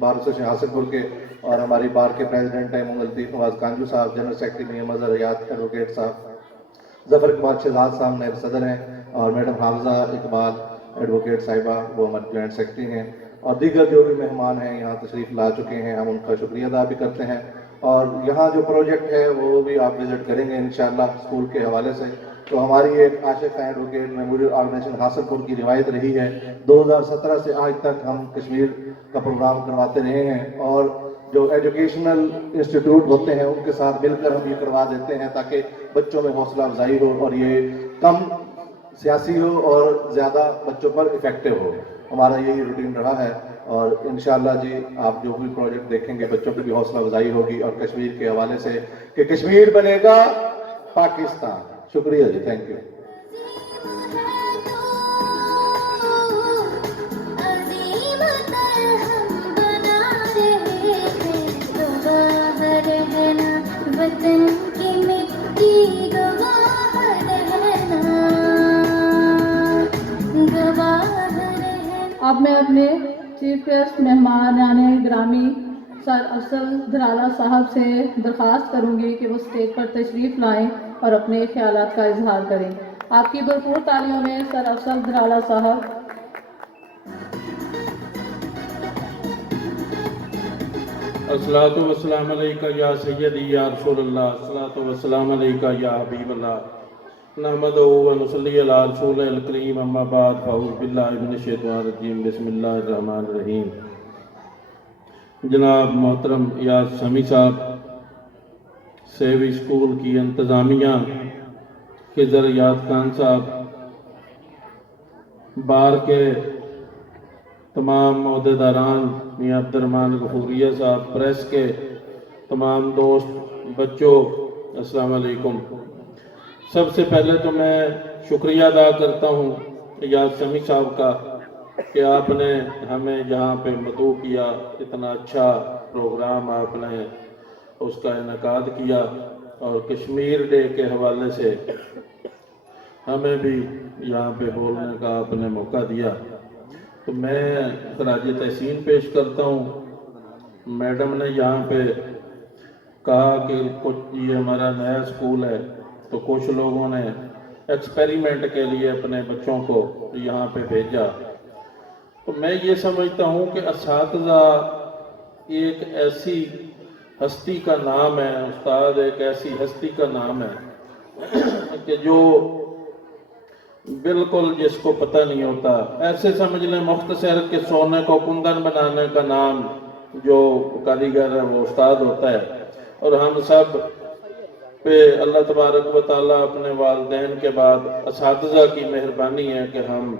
بار ایسوسیشن حاصل پور کے، اور ہماری بار کے پریزیڈنٹ ہیں محمد لطیف نواز کانجو صاحب، جنرل سیکرٹری میاں مظہر حیات ایڈوکیٹ صاحب، ظفر اقبال شہزاد صاحب نائب صدر ہیں، اور میڈم حافظہ اقبال ایڈوکیٹ صاحبہ وہ ہمارے جوائنٹ سیکرٹری ہیں، اور دیگر جو بھی مہمان ہیں یہاں تشریف لا چکے ہیں ہم ان کا شکریہ ادا بھی کرتے ہیں۔ اور یہاں جو پروجیکٹ ہے وہ بھی آپ وزٹ کریں گے انشاءاللہ اسکول کے حوالے سے، تو ہماری ایک عاشق ایڈوکیٹ میموریل آرگنائزیشن حاصل پور کی روایت رہی ہے، 2017 سے آج تک ہم کشمیر کا پروگرام کرواتے رہے ہیں، اور جو ایجوکیشنل انسٹیٹیوٹ ہوتے ہیں ان کے ساتھ مل کر ہم یہ کروا دیتے ہیں تاکہ بچوں میں حوصلہ افزائی ہو اور یہ کم سیاسی ہو اور زیادہ بچوں پر افیکٹو ہو، ہمارا یہی روٹین رہا ہے۔ اور انشاءاللہ جی آپ جو بھی پروجیکٹ دیکھیں گے بچوں کی بھی حوصلہ افزائی ہوگی، اور کشمیر کے حوالے سے کہ کشمیر بنے گا پاکستان۔ شکریہ جی، تھینک یو۔ عظیم تر ہم بنا رہے ہیں، گواہ رہنا وطن کی مٹی، گواہ رہنا، گواہ رہنا۔ اب میں اپنے چیف گیسٹ مہمان گرامی سر افضل درالا صاحب سے درخواست کروں گی کہ وہ اسٹیج پر تشریف لائیں اور اپنے خیالات کا اظہار کریں۔ آپ کی بھرپور تالیوں میں سر افضل درالا صاحب۔ الصلاۃ والسلام علیکہ یا سیدی یا رسول اللہ، الصلاۃ والسلام علیکہ یا حبیب اللہ، نحمدہ و نصلی علی رسول الکریم، اما بعد، فاعوذ باللہ من الشیطان الرجیم، بسم اللہ الرحمن الرحیم۔ جناب محترم ایاز سمیع صاحب، سیوی اسکول کی انتظامیہ، خضر یاد خان صاحب، بار کے تمام عہدیداران، میاں عبدالرحمان غفوریہ صاحب، پریس کے تمام دوست، بچوں، السلام علیکم۔ سب سے پہلے تو میں شکریہ ادا کرتا ہوں ایاز سمیع صاحب کا کہ آپ نے ہمیں یہاں پہ مدعو کیا، اتنا اچھا پروگرام آپ نے اس کا انعقاد کیا، اور کشمیر ڈے کے حوالے سے ہمیں بھی یہاں پہ بولنے کا آپ نے موقع دیا، تو میں خراج تحسین پیش کرتا ہوں۔ میڈم نے یہاں پہ کہا کہ کچھ یہ ہمارا نیا اسکول ہے، تو کچھ لوگوں نے ایکسپیریمنٹ کے لیے اپنے بچوں کو یہاں پہ بھیجا، تو میں یہ سمجھتا ہوں کہ اساتذہ ایک ایسی ہستی کا نام ہے، استاد ایک ایسی ہستی کا نام ہے کہ جو بالکل جس کو پتہ نہیں ہوتا، ایسے سمجھ لیں مختصر کہ سونے کو کندن بنانے کا نام جو کاریگر ہے وہ استاد ہوتا ہے، اور ہم سب پہ اللہ تبارک و تعالیٰ اپنے والدین کے بعد اساتذہ کی مہربانی ہے کہ ہم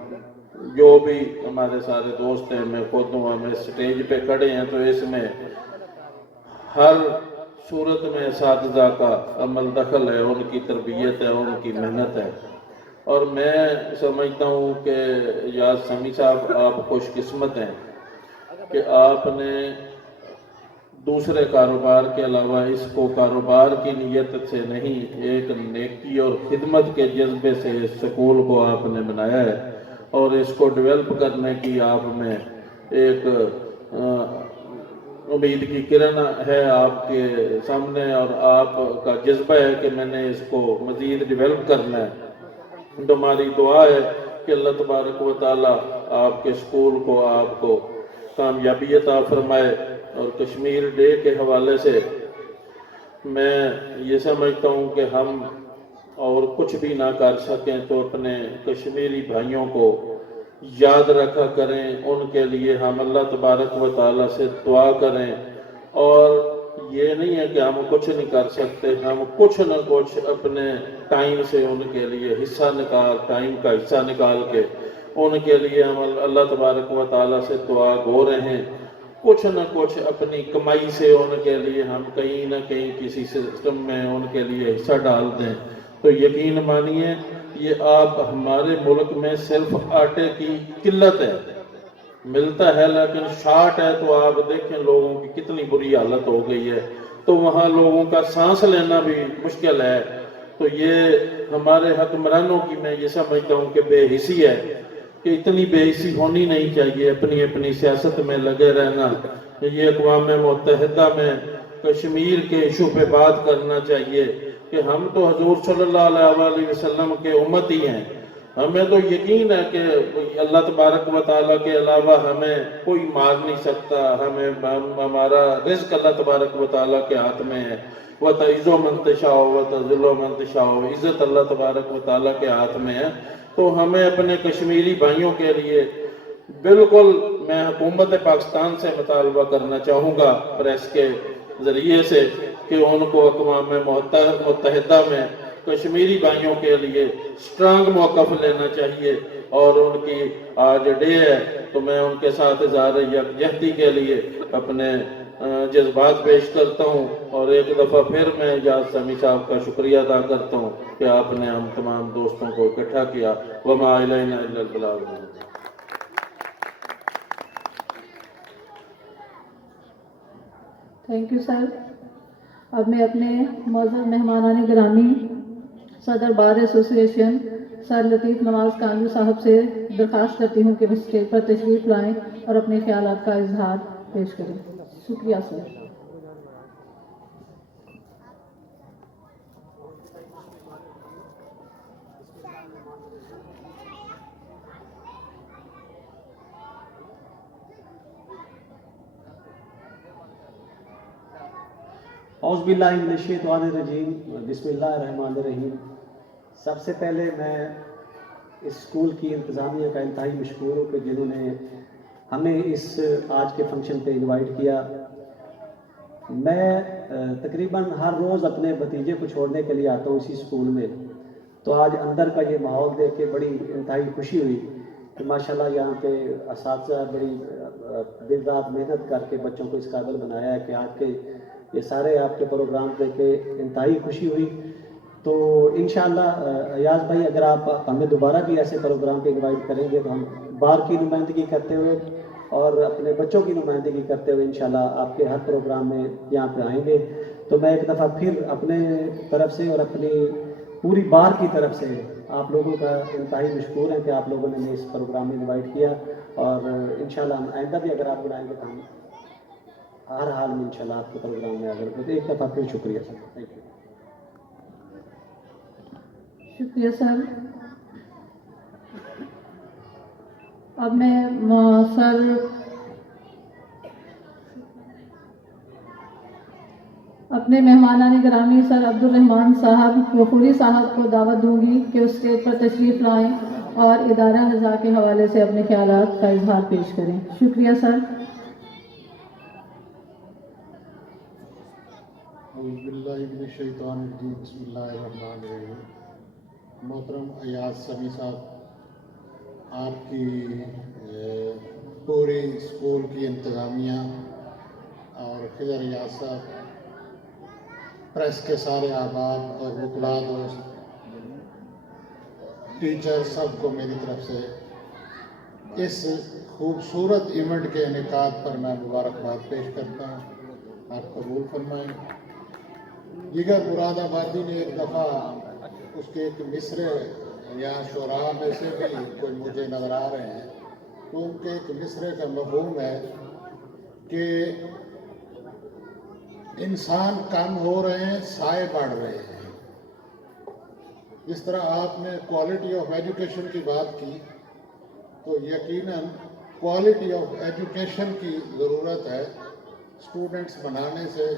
جو بھی ہمارے سارے دوست ہیں، میں خود ہوں، ہمیں سٹیج پہ کھڑے ہیں، تو اس میں ہر صورت میں اساتذہ کا عمل دخل ہے، ان کی تربیت ہے، ان کی محنت ہے، اور میں سمجھتا ہوں کہ ایاز سمیع صاحب آپ خوش قسمت ہیں کہ آپ نے دوسرے کاروبار کے علاوہ اس کو کاروبار کی نیت سے نہیں، ایک نیکی اور خدمت کے جذبے سے اس سکول کو آپ نے بنایا ہے، اور اس کو ڈیولپ کرنے کی آپ میں ایک امید کی کرن ہے آپ کے سامنے، اور آپ کا جذبہ ہے کہ میں نے اس کو مزید ڈیولپ کرنا ہے۔ تو ہماری دعا ہے کہ اللہ تبارک و تعالیٰ آپ کے اسکول کو، آپ کو کامیابی عطا فرمائے، اور کشمیر ڈے کے حوالے سے میں یہ سمجھتا ہوں کہ ہم اور کچھ بھی نہ کر سکیں تو اپنے کشمیری بھائیوں کو یاد رکھا کریں، ان کے لیے ہم اللہ تبارک و تعالیٰ سے دعا کریں، اور یہ نہیں ہے کہ ہم کچھ نہیں کر سکتے، ہم کچھ نہ کچھ اپنے ٹائم سے ان کے لیے ٹائم کا حصہ نکال کے ان کے لیے ہم اللہ تبارک و تعالیٰ سے دعا گو رہیں، कुछ न कुछ अपनी कमाई से उनके लिए हम कहीं ना कहीं किसी सिस्टम में उनके लिए हिस्सा डाल दें, तो यकीन मानिए ये आप हमारे मुल्क में सिर्फ आटे की किल्लत है, मिलता है लेकिन शार्ट है, तो आप देखें लोगों की कितनी बुरी हालत हो गई है, तो वहाँ लोगों का सांस लेना भी मुश्किल है। तो ये हमारे हुक्मरानों की मैं ये समझता हूँ कि बेहिसी है, कि इतनी बेहिसी होनी नहीं चाहिए, अपनी अपनी सियासत में लगे रहना। ये अक़वाम मुत्तहिदा में कश्मीर के इशू पे बात करना चाहिए कि हम तो हजूर सल्लल्लाहु अलैहि वसल्लम के उम्मत ही हैं, हमें तो यकीन है कि अल्लाह तबारक व तआला के अलावा हमें कोई मार नहीं सकता, हमारा रिज़्क़ अल्लाह तबारक व तआला के हाथ में है। व तइज़्ज़ु मन तशाअ व तुज़िल्लु मन तशाअ, इज़्ज़त अल्लाह तबारक व तआला के हाथ में है। तो हमें अपने कश्मीरी भाइयों के लिए बिल्कुल मैं हुकूमत पाकिस्तान से मुतालबा करना चाहूँगा प्रेस के ज़रिए से कि उनको अक़वाम मुत्तहिदा में कश्मीरी भाइयों के लिए स्ट्रांग मौक़िफ़ लेना चाहिए। और उनकी आज डे है, तो मैं उनके साथ इज़हार यकजहती के लिए अपने जज्बात पेश करता हूँ, और एक दफ़ा फिर मैं इजाज़ समी साहब का शुक्रिया अदा करता हूँ कि आपने हम तमाम दोस्तों को इकट्ठा किया। वमा अलैना इल्लल बलाग। Thank you sir. अब मैं अपने मौजूद मेहमानान गिरामी सदर बार एसोसिएशन सर लतीफ़ नवाज़ कानवी साहब से दरख्वास्त करती हूँ कि वो स्टेज पर तशरीफ़ लाएँ और अपने ख्यालात का इजहार पेश करें। शुक्रिया सर। औज़ुबिल्लाहिमिनश्शैतानिर्रजीम, बिस्मिल्लाहिर्रहमानिर्रहीम। सबसे पहले मैं इस स्कूल की इंतज़ामिया का इंतहाई मशकूर हूँ कि जिन्होंने हमें इस आज के फंक्शन पे इनवाइट किया। मैं तकरीबन हर रोज़ अपने भतीजे को छोड़ने के लिए आता हूँ इसी स्कूल में, तो आज अंदर का ये माहौल देख के बड़ी इंतहाई खुशी हुई कि माशाल्लाह यहाँ पे असातिज़ा बड़ी दिन रात मेहनत करके बच्चों को इस काबिल बनाया है कि आज के ये सारे आपके प्रोग्राम देख के इंतहाई खुशी हुई। तो इंशाअल्लाह अयाज़ भाई, अगर आप हमें दोबारा भी ऐसे प्रोग्राम पे इनवाइट करेंगे तो हम बार की नुमाइंदगी करते हुए और अपने बच्चों की नुमाइंदगी करते हुए इंशाअल्लाह आपके हर प्रोग्राम में यहाँ पे आएंगे। तो मैं एक दफ़ा फिर अपने तरफ से और अपनी पूरी बार की तरफ से आप लोगों का इंतहाई मशकूर है कि आप लोगों ने हमें इस प्रोग्राम में इन्वाइट किया, और इंशाअल्लाह हम आइंदा भी अगर आप बुलाएंगे तो हम हर हाल में इंशाअल्लाह आपके प्रोग्राम में अगर तो एक दफ़ा फिर शुक्रिया सर। Thank you. शुक्रिया सर। अब मैं सर अपने मेहमानान गिरामी सर अब्दुल रहमान साहब वफूरी साहब को दावत दूंगी कि उस स्टेज पर तशरीफ़ लाएं और इदारा ग़ज़ा के हवाले से अपने ख्यालात का इजहार पेश करें। शुक्रिया सर। मोहतरम अयाज समी साहब, आपकी पूरी स्कूल की इंतज़ामिया और खिज़र अयाज साहब, प्रेस के सारे अहबाब और वकला दोस्त, टीचर, सबको मेरी तरफ से इस खूबसूरत इवेंट के इनेकाद पर मैं मुबारकबाद पेश करता हूँ। आप कबूल फरमाएँ। जिगर मुरादाबादी ने एक दफ़ा उसके एक मिसरे या शुरा में से भी कोई मुझे नज़र आ रहे हैं, तो उनके एक मिसरे का मफ़हूम है कि इंसान कम हो रहे हैं, साए बढ़ रहे हैं। जिस तरह आपने क्वालिटी ऑफ एजुकेशन की बात की, तो यकीनन क्वालिटी ऑफ एजुकेशन की ज़रूरत है स्टूडेंट्स बनाने से,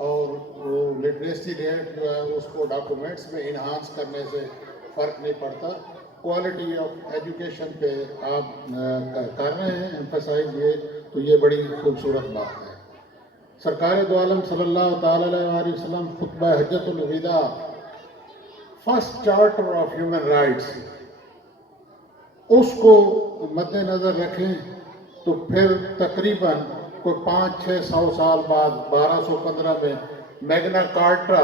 और वो लिटरेसी रेट जो है उसको डॉक्यूमेंट्स में इन्हांस करने से फ़र्क नहीं पड़ता। क्वालिटी ऑफ एजुकेशन पे आप कर रहे हैं एम्फसाइज, ये तो ये बड़ी खूबसूरत बात है। सरकार दो आलम सल्लल्लाहु ताला अलैहि वसल्लम खुतबा हज्जतुल विदा, first charter of human rights, उसको मद्देनज़र रखें तो फिर तकरीबन कोई 500-600 साल बाद 1215 में मैग्ना कार्टा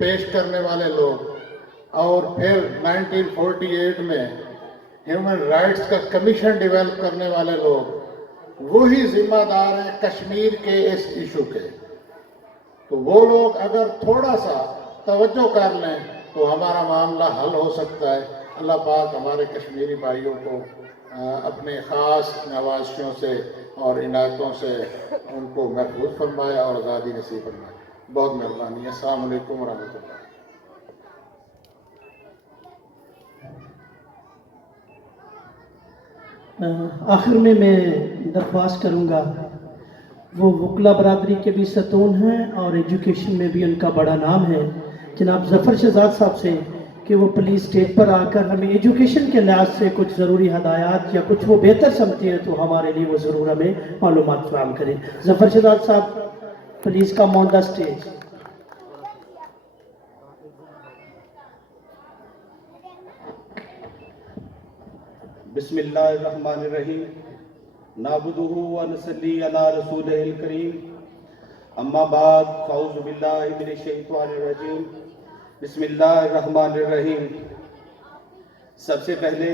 पेश करने वाले लोग, और फिर 1948 में ह्यूमन राइट्स का कमीशन डेवलप करने वाले लोग, वही जिम्मेदार हैं कश्मीर के इस इशू के। तो वो लोग अगर थोड़ा सा तवज्जो कर लें तो हमारा मामला हल हो सकता है। अल्लाह पाक हमारे कश्मीरी भाइयों को अपने ख़ास नवाज़िशों से और इनायतों से उनको महफूज फरमाए और आज़ादी नसीब फरमाए। बहुत मेहरबानी। अस्सलाम वालेकुम व रहमतुल्लाह। आखिर में मैं दरख्वास्त करूँगा, वो वकला बरादरी के भी सतून हैं और एजुकेशन में भी उनका बड़ा नाम है, जनाब ज़फ़र शहज़ाद साहब से कि वो प्लीज़ स्टेज पर आकर हमें एजुकेशन के लिहाज से कुछ ज़रूरी हदायत या कुछ वो बेहतर समझती हैं तो हमारे लिए वो ज़रूर हमें मालूमात फराहम करें। ज़फ़र शहज़ाद साहब please come on the stage. बिस्मिल्लाहिर्रहमानिर्रहीम, नाबुदुहु व नसल्ली अला रसूलिहिल करीम, अम्मा बाद, फ़अऊज़ु बिल्लाहि मिनश शैतानिर रजीम, बिस्मिल्लाहिर्रहमानिर्रहीम। सबसे पहले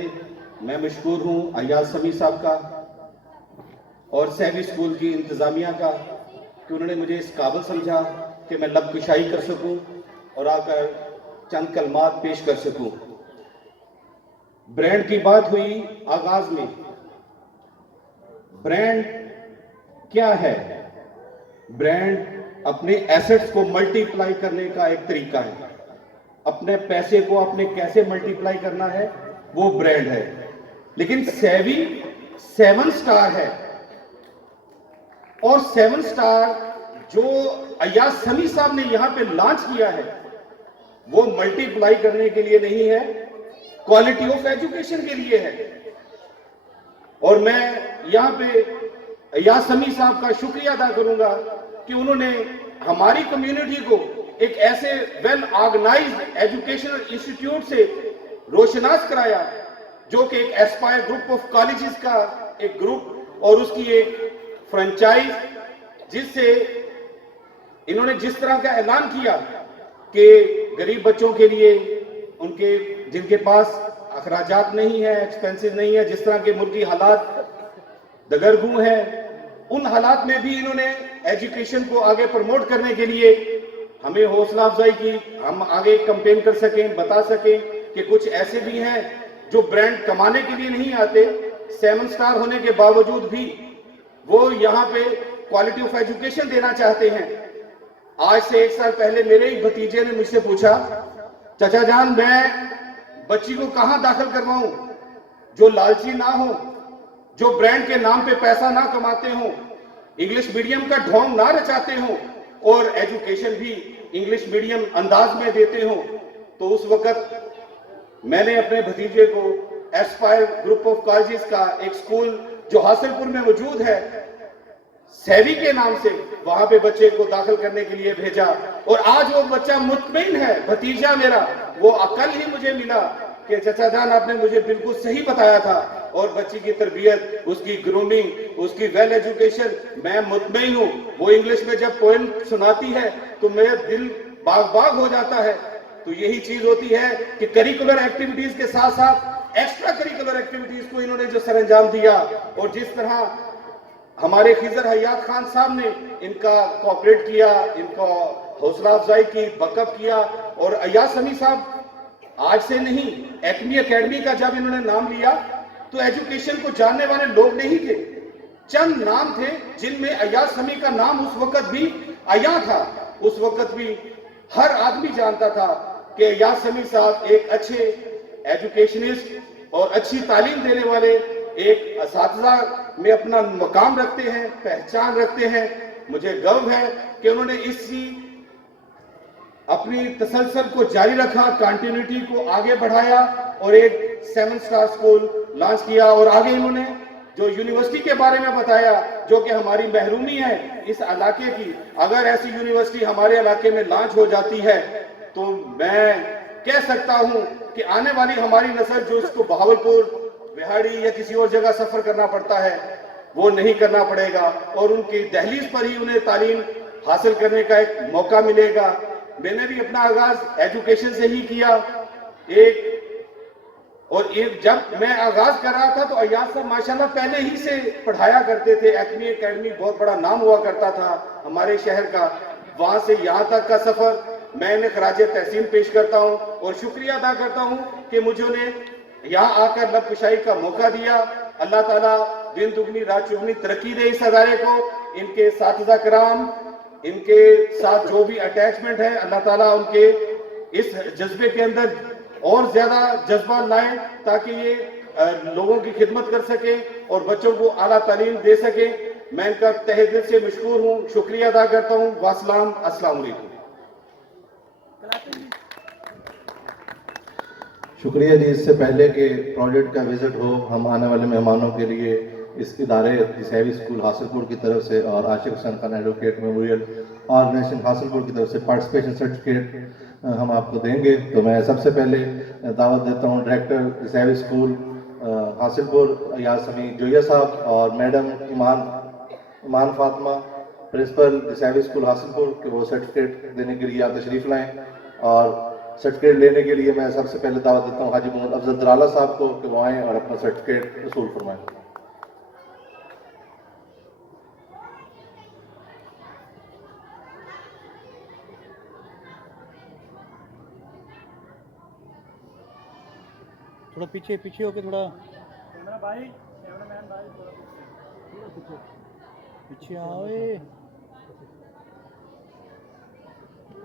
मैं मशकूर हूँ अयाज समी साहब का और सैवी स्कूल की इंतज़ामिया का कि उन्होंने मुझे इस काबिल समझा कि मैं लब कुशाई कर सकूँ और आकर चंद कलमात पेश कर सकूँ। ब्रांड की बात हुई आगाज में। ब्रांड क्या है? ब्रांड अपने एसेट्स को मल्टीप्लाई करने का एक तरीका है। अपने पैसे को आपने कैसे मल्टीप्लाई करना है वो ब्रांड है। लेकिन सैवी 7 स्टार है और 7 स्टार जो अयाज समी साहब ने यहां पे लॉन्च किया है वो मल्टीप्लाई करने के लिए नहीं है, क्वालिटी ऑफ एजुकेशन के लिए है। और मैं यहां पे अयाज समी साहब का शुक्रिया अदा करूंगा कि उन्होंने हमारी कम्युनिटी को एक ऐसे वेल ऑर्गेनाइज्ड एजुकेशनल इंस्टीट्यूट से रोशनास कराया जो कि एक एस्पायर ग्रुप ऑफ कॉलेजेस का एक ग्रुप और उसकी एक फ्रेंचाइज, जिससे इन्होंने जिस तरह का ऐलान किया कि गरीब बच्चों के लिए, उनके जिनके पास अखराजात नहीं है, एक्सपेंसिव नहीं है, जिस तरह के मुल्की हालात दगरगू हैं, उन हालात में भी इन्होंने एजुकेशन को आगे प्रमोट करने के लिए हमें हौसला अफजाई की, हम आगे कैंपेन कर सकें, बता सकें कि कुछ ऐसे भी हैं जो ब्रांड कमाने के लिए नहीं आते, 7 स्टार होने के बावजूद भी वो यहाँ पे क्वालिटी ऑफ एजुकेशन देना चाहते हैं। आज से 1 साल पहले मेरे ही भतीजे ने मुझसे पूछा, चाचा जान मैं बच्ची को कहां दाखिल करवाऊं जो लालची ना हो, जो ब्रांड के नाम पे पैसा ना कमाते हो, इंग्लिश मीडियम का ढोंग ना रचाते हो और एजुकेशन भी इंग्लिश मीडियम अंदाज में देते हो। तो उस वक्त मैंने अपने भतीजे को एस्पायर ग्रुप ऑफ कॉलेजेस का एक स्कूल जो हासिलपुर में मौजूद है, सैवी के नाम से, वहां पे बच्चे को दाखिल करने के लिए भेजा और आज वो बच्चा मुतमईन है। भतीजा मेरा वो कल ही मुझे मिला कि चाचा जान आपने मुझे बिल्कुल सही बताया था और बच्ची की तरबियत, उसकी ग्रूमिंग, उसकी वेल एजुकेशन, मैं मुतमईन हूँ। वो इंग्लिश में जब पोएम सुनाती है तो मेरा दिल बाग बाग हो जाता है। तो यही चीज होती है कि करिकुलर एक्टिविटीज के साथ साथ एक्स्ट्रा करिकुलर एक्टिविटीज को इन्होंने जो सरंजाम दिया और जिस तरह हमारे खिजर हयात खान साहब ने इनका कोऑपरेट किया, इनको हौसला अफजाई की, बकअप किया। और अयाज समी साहब आज से नहीं, एक्मी एकेडमी का जब इन्होंने नाम लिया तो एजुकेशन को जानने वाले लोग नहीं थे, चंद नाम थे जिनमें अयाज समी का नाम उस वक्त भी आया था। उस वक्त भी हर आदमी जानता था कि अयाज समी साहब एक अच्छे एजुकेशनिस्ट और अच्छी तालीम देने वाले एक असातिज़ा में अपना मकाम रखते हैं, पहचान रखते हैं। मुझे गर्व है कि उन्होंने इसी अपनी तसलसल को जारी रखा, कंटिन्यूटी को आगे बढ़ाया और एक 7 स्टार स्कूल लॉन्च किया। और आगे इन्होंने जो यूनिवर्सिटी के बारे में बताया जो कि हमारी महरूमी है इस इलाके की, अगर ऐसी यूनिवर्सिटी हमारे इलाके में लॉन्च हो जाती है तो मैं कह सकता हूं कि आने वाली हमारी नस्ल जो इसको बहावलपुर, बिहाड़ी या किसी और जगह सफर करना पड़ता है, وہ نہیں کرنا پڑے گا اور ان کی دہلیز پر ہی انہیں تعلیم حاصل کرنے کا ایک موقع ملے گا. میں نے بھی اپنا آغاز ایجوکیشن سے ہی کیا. جب میں آغاز کر رہا تھا تو ایاز صاحب ماشاءاللہ پہلے ہی سے پڑھایا کرتے تھے. ایکمی اکیڈمی بہت بڑا نام ہوا کرتا تھا ہمارے شہر کا. وہاں سے یہاں تک کا سفر میں انہیں خراج تحسین پیش کرتا ہوں اور شکریہ ادا کرتا ہوں کہ مجھے انہیں یہاں آ کر لب کشائی کا موقع دیا. اللہ تعالیٰ دن دگنی رات چگنی ترقی دے اس ادارے کو. ان کے اساتذہ کرام، ان کے ساتھ جو بھی اٹیچمنٹ ہے، اللہ تعالیٰ ان کے اس جذبے کے اندر اور زیادہ جذبہ لائیں تاکہ یہ لوگوں کی خدمت کر سکیں اور بچوں کو اعلیٰ تعلیم دے سکیں. میں ان کا تہہ دل سے مشکور ہوں، شکریہ ادا کرتا ہوں. والسلام، السلام علیکم. شکریہ جی. اس سے پہلے کہ پروجیکٹ کا وزٹ ہو، ہم آنے والے مہمانوں کے لیے اس ادارے سیوی اسکول حاصل پور کی طرف سے اور عاشق حسین خان ایڈوکیٹ میموریل آرگنائزیشن حاصل پور کی طرف سے پارٹیسپیشن سرٹیفکیٹ ہم آپ کو دیں گے. تو میں سب سے پہلے دعوت دیتا ہوں ڈائریکٹر سیوی اسکول حاصل پور ایاز سمیع جویہ صاحب اور میڈم ایمان فاطمہ پرنسپل سیوی اسکول حاصل پور کہ وہ سرٹیفکیٹ دینے کے لیے آپ تشریف لائیں. اور سرٹیفکیٹ لینے کے لیے میں سب سے پہلے دعوت دیتا ہوں حاجی محمد افضل درالا صاحب کو کہ وہ آئیں اور اپنا سرٹیفکیٹ وصول فرمائیں. تھوڑا پیچھے ہو کے تھوڑا پیچھے آؤ.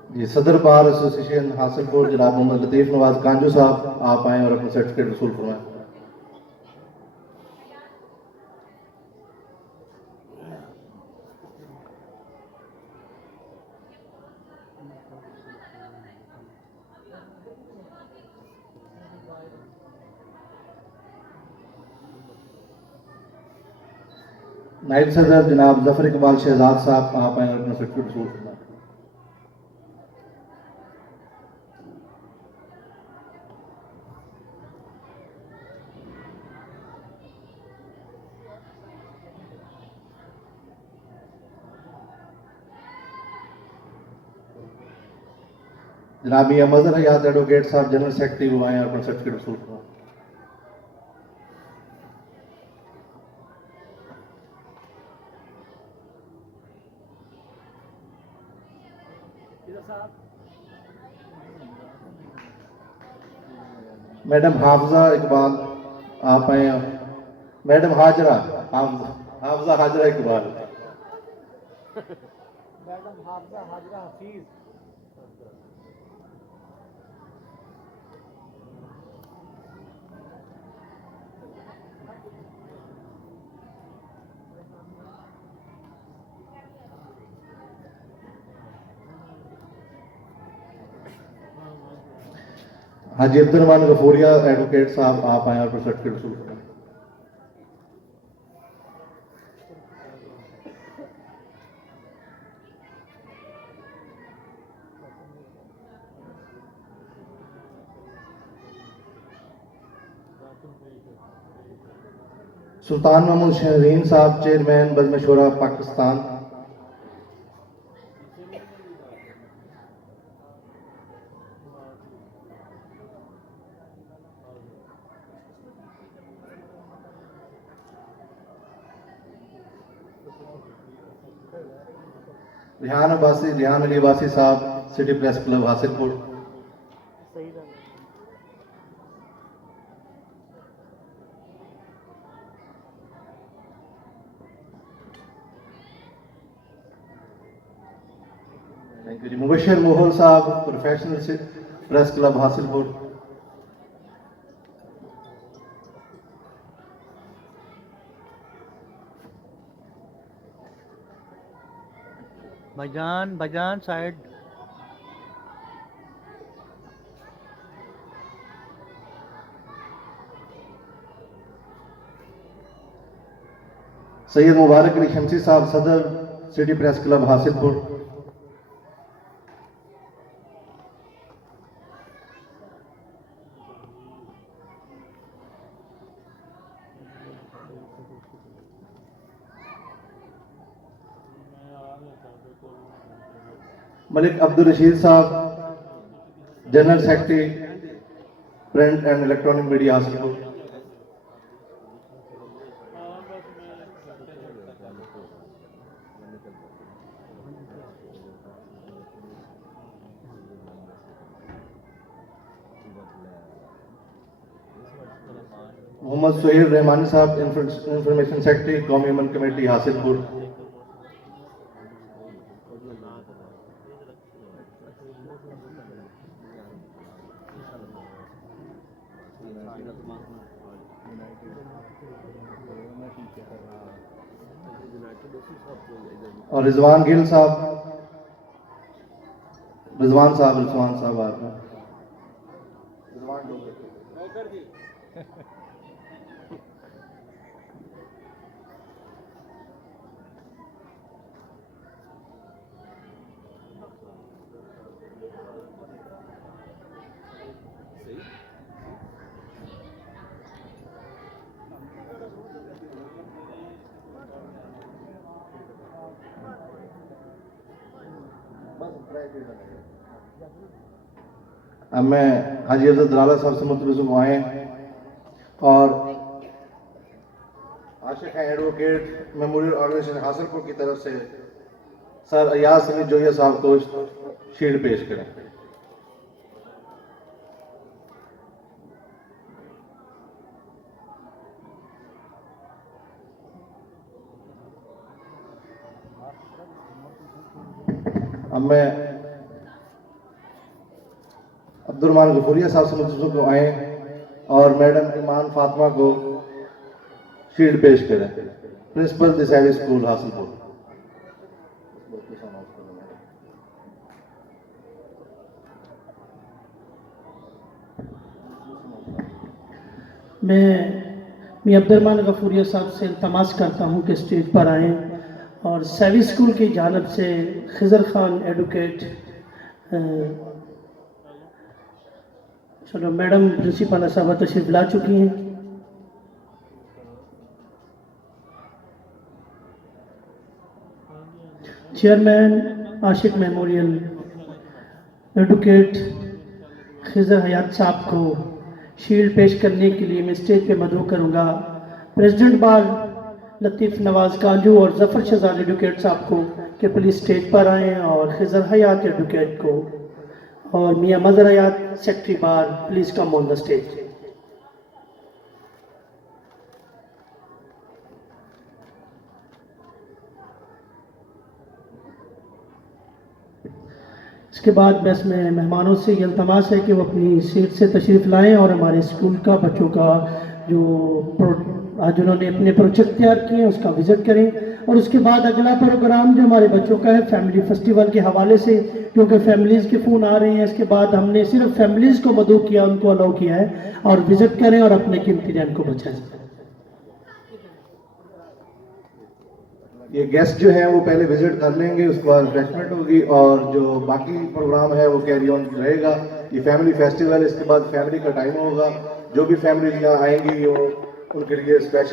جی صدر بار ایسوسیشن حاصل پور جناب محمد لطیف نواز کانجو صاحب آپ آئیں اور اپنا سرٹیفکیٹ وصول فرمائیں. نائب صدر جناب ظفر اقبال شہزاد صاحب آپ آئیں اور اپنا سرٹیفکیٹ وصول فرمائیں. جناب میاں مظہر حیات ایڈوکیٹ صاحب جنرل سیکرٹری وہ آئیں اور اپنا سرٹیفکیٹ وصول فرمائیں. میڈم حافظہ اقبال آپ آئیں. میڈم حاجرہ حافظہ حاجرہ اقبال. میڈم حافظہ حاجرہ حفیظ. حاجی عبد الرحمان غفوریہ ایڈوکیٹ صاحب آپ آئیں اور پھر سرٹیفکیٹ وصول کریں. سلطان محمود شہرین صاحب چیئرمین بزم شورا پاکستان. ریحان علی عباسی صاحب سٹی پریس کلب حاصل پور. تھینک یو جی. مبشر موہل صاحب پروفیشنل پریس کلب حاصل پور. بھجان سائڈ. سید مبارک علی شمسی صاحب صدر سٹی پریس کلب حاصل پور. Malik Abdul Rashid sahab, general secretary print and electronic media Hasilpur. Mohammad Suhail Rahmani sahab, information secretary कौमी अमन कमेटी हासिलपुर। और रिजवान गिल साहब, रिजवान साहब आ रहे हैं। अब मैं हाजी अफजल दलाला साहब से मुतलबिस आए और आशिक हैं एडवोकेट मेमोरियल ऑर्गेनाइजेशन हासिलपुर की तरफ से सर अयाज समीद जोया साहब को शील्ड पेश करें। अब मैं अब्दुर्रहमान गफूरिया साहब से मुतलबिस को आए और मैडम ईमान फातिमा को शील्ड पेश करें। प्रिंसिपल दिसावी स्कूल हासिलपुर। मैं मियां अब्दुर्रहमान गफूरिया साहब से इल्तमास करता हूं कि स्टेज पर आएँ और सैवी स्कूल की जानब से खिजर खान एडवोकेट, चलो मैडम प्रिंसिपल साहबा तशरीफ ला चुकी हैं। चेयरमैन आशिक मेमोरियल एडवोकेट खिजर हयात साहब को शील्ड पेश करने के लिए मैं स्टेज पे मदऊ करूंगा। प्रेसिडेंट बार लतीफ़ नवाज कांजू और जफर शहजाद एडवोकेट साहब को कि प्लीज स्टेज पर आएँ और खिजर हयात एडवोकेट को और Mian Mazhar Hayat secretary bar please come on the stage. इसके बाद बस में मेहमानों से ये इल्तमास है कि वो अपनी सीट से तशरीफ़ लाएं और हमारे स्कूल का बच्चों का जो आज उन्होंने अपने प्रोजेक्ट तैयार किए हैं उसका विजिट करें। और उसके बाद अगला प्रोग्राम जो हमारे बच्चों का है फैमिली फेस्टिवल के हवाले से, क्योंकि फैमिलीज़ के फ़ोन आ रहे हैं, इसके बाद हमने सिर्फ फैमिलीज़ को मदऊ किया, उनको अलाउ किया है और विजिट करें और अपने कीमती टाइम को बचाएं। ये गेस्ट जो हैं वो पहले विजिट कर लेंगे, उसके बाद रिफ्रेशमेंट होगी और जो बाकी प्रोग्राम है वो कैरी ऑन रहेगा। ये फैमिली फेस्टिवल, इसके बाद फैमिली का टाइम होगा। जो भी फैमिली यहाँ आएंगी वो उनके लिए स्पेशल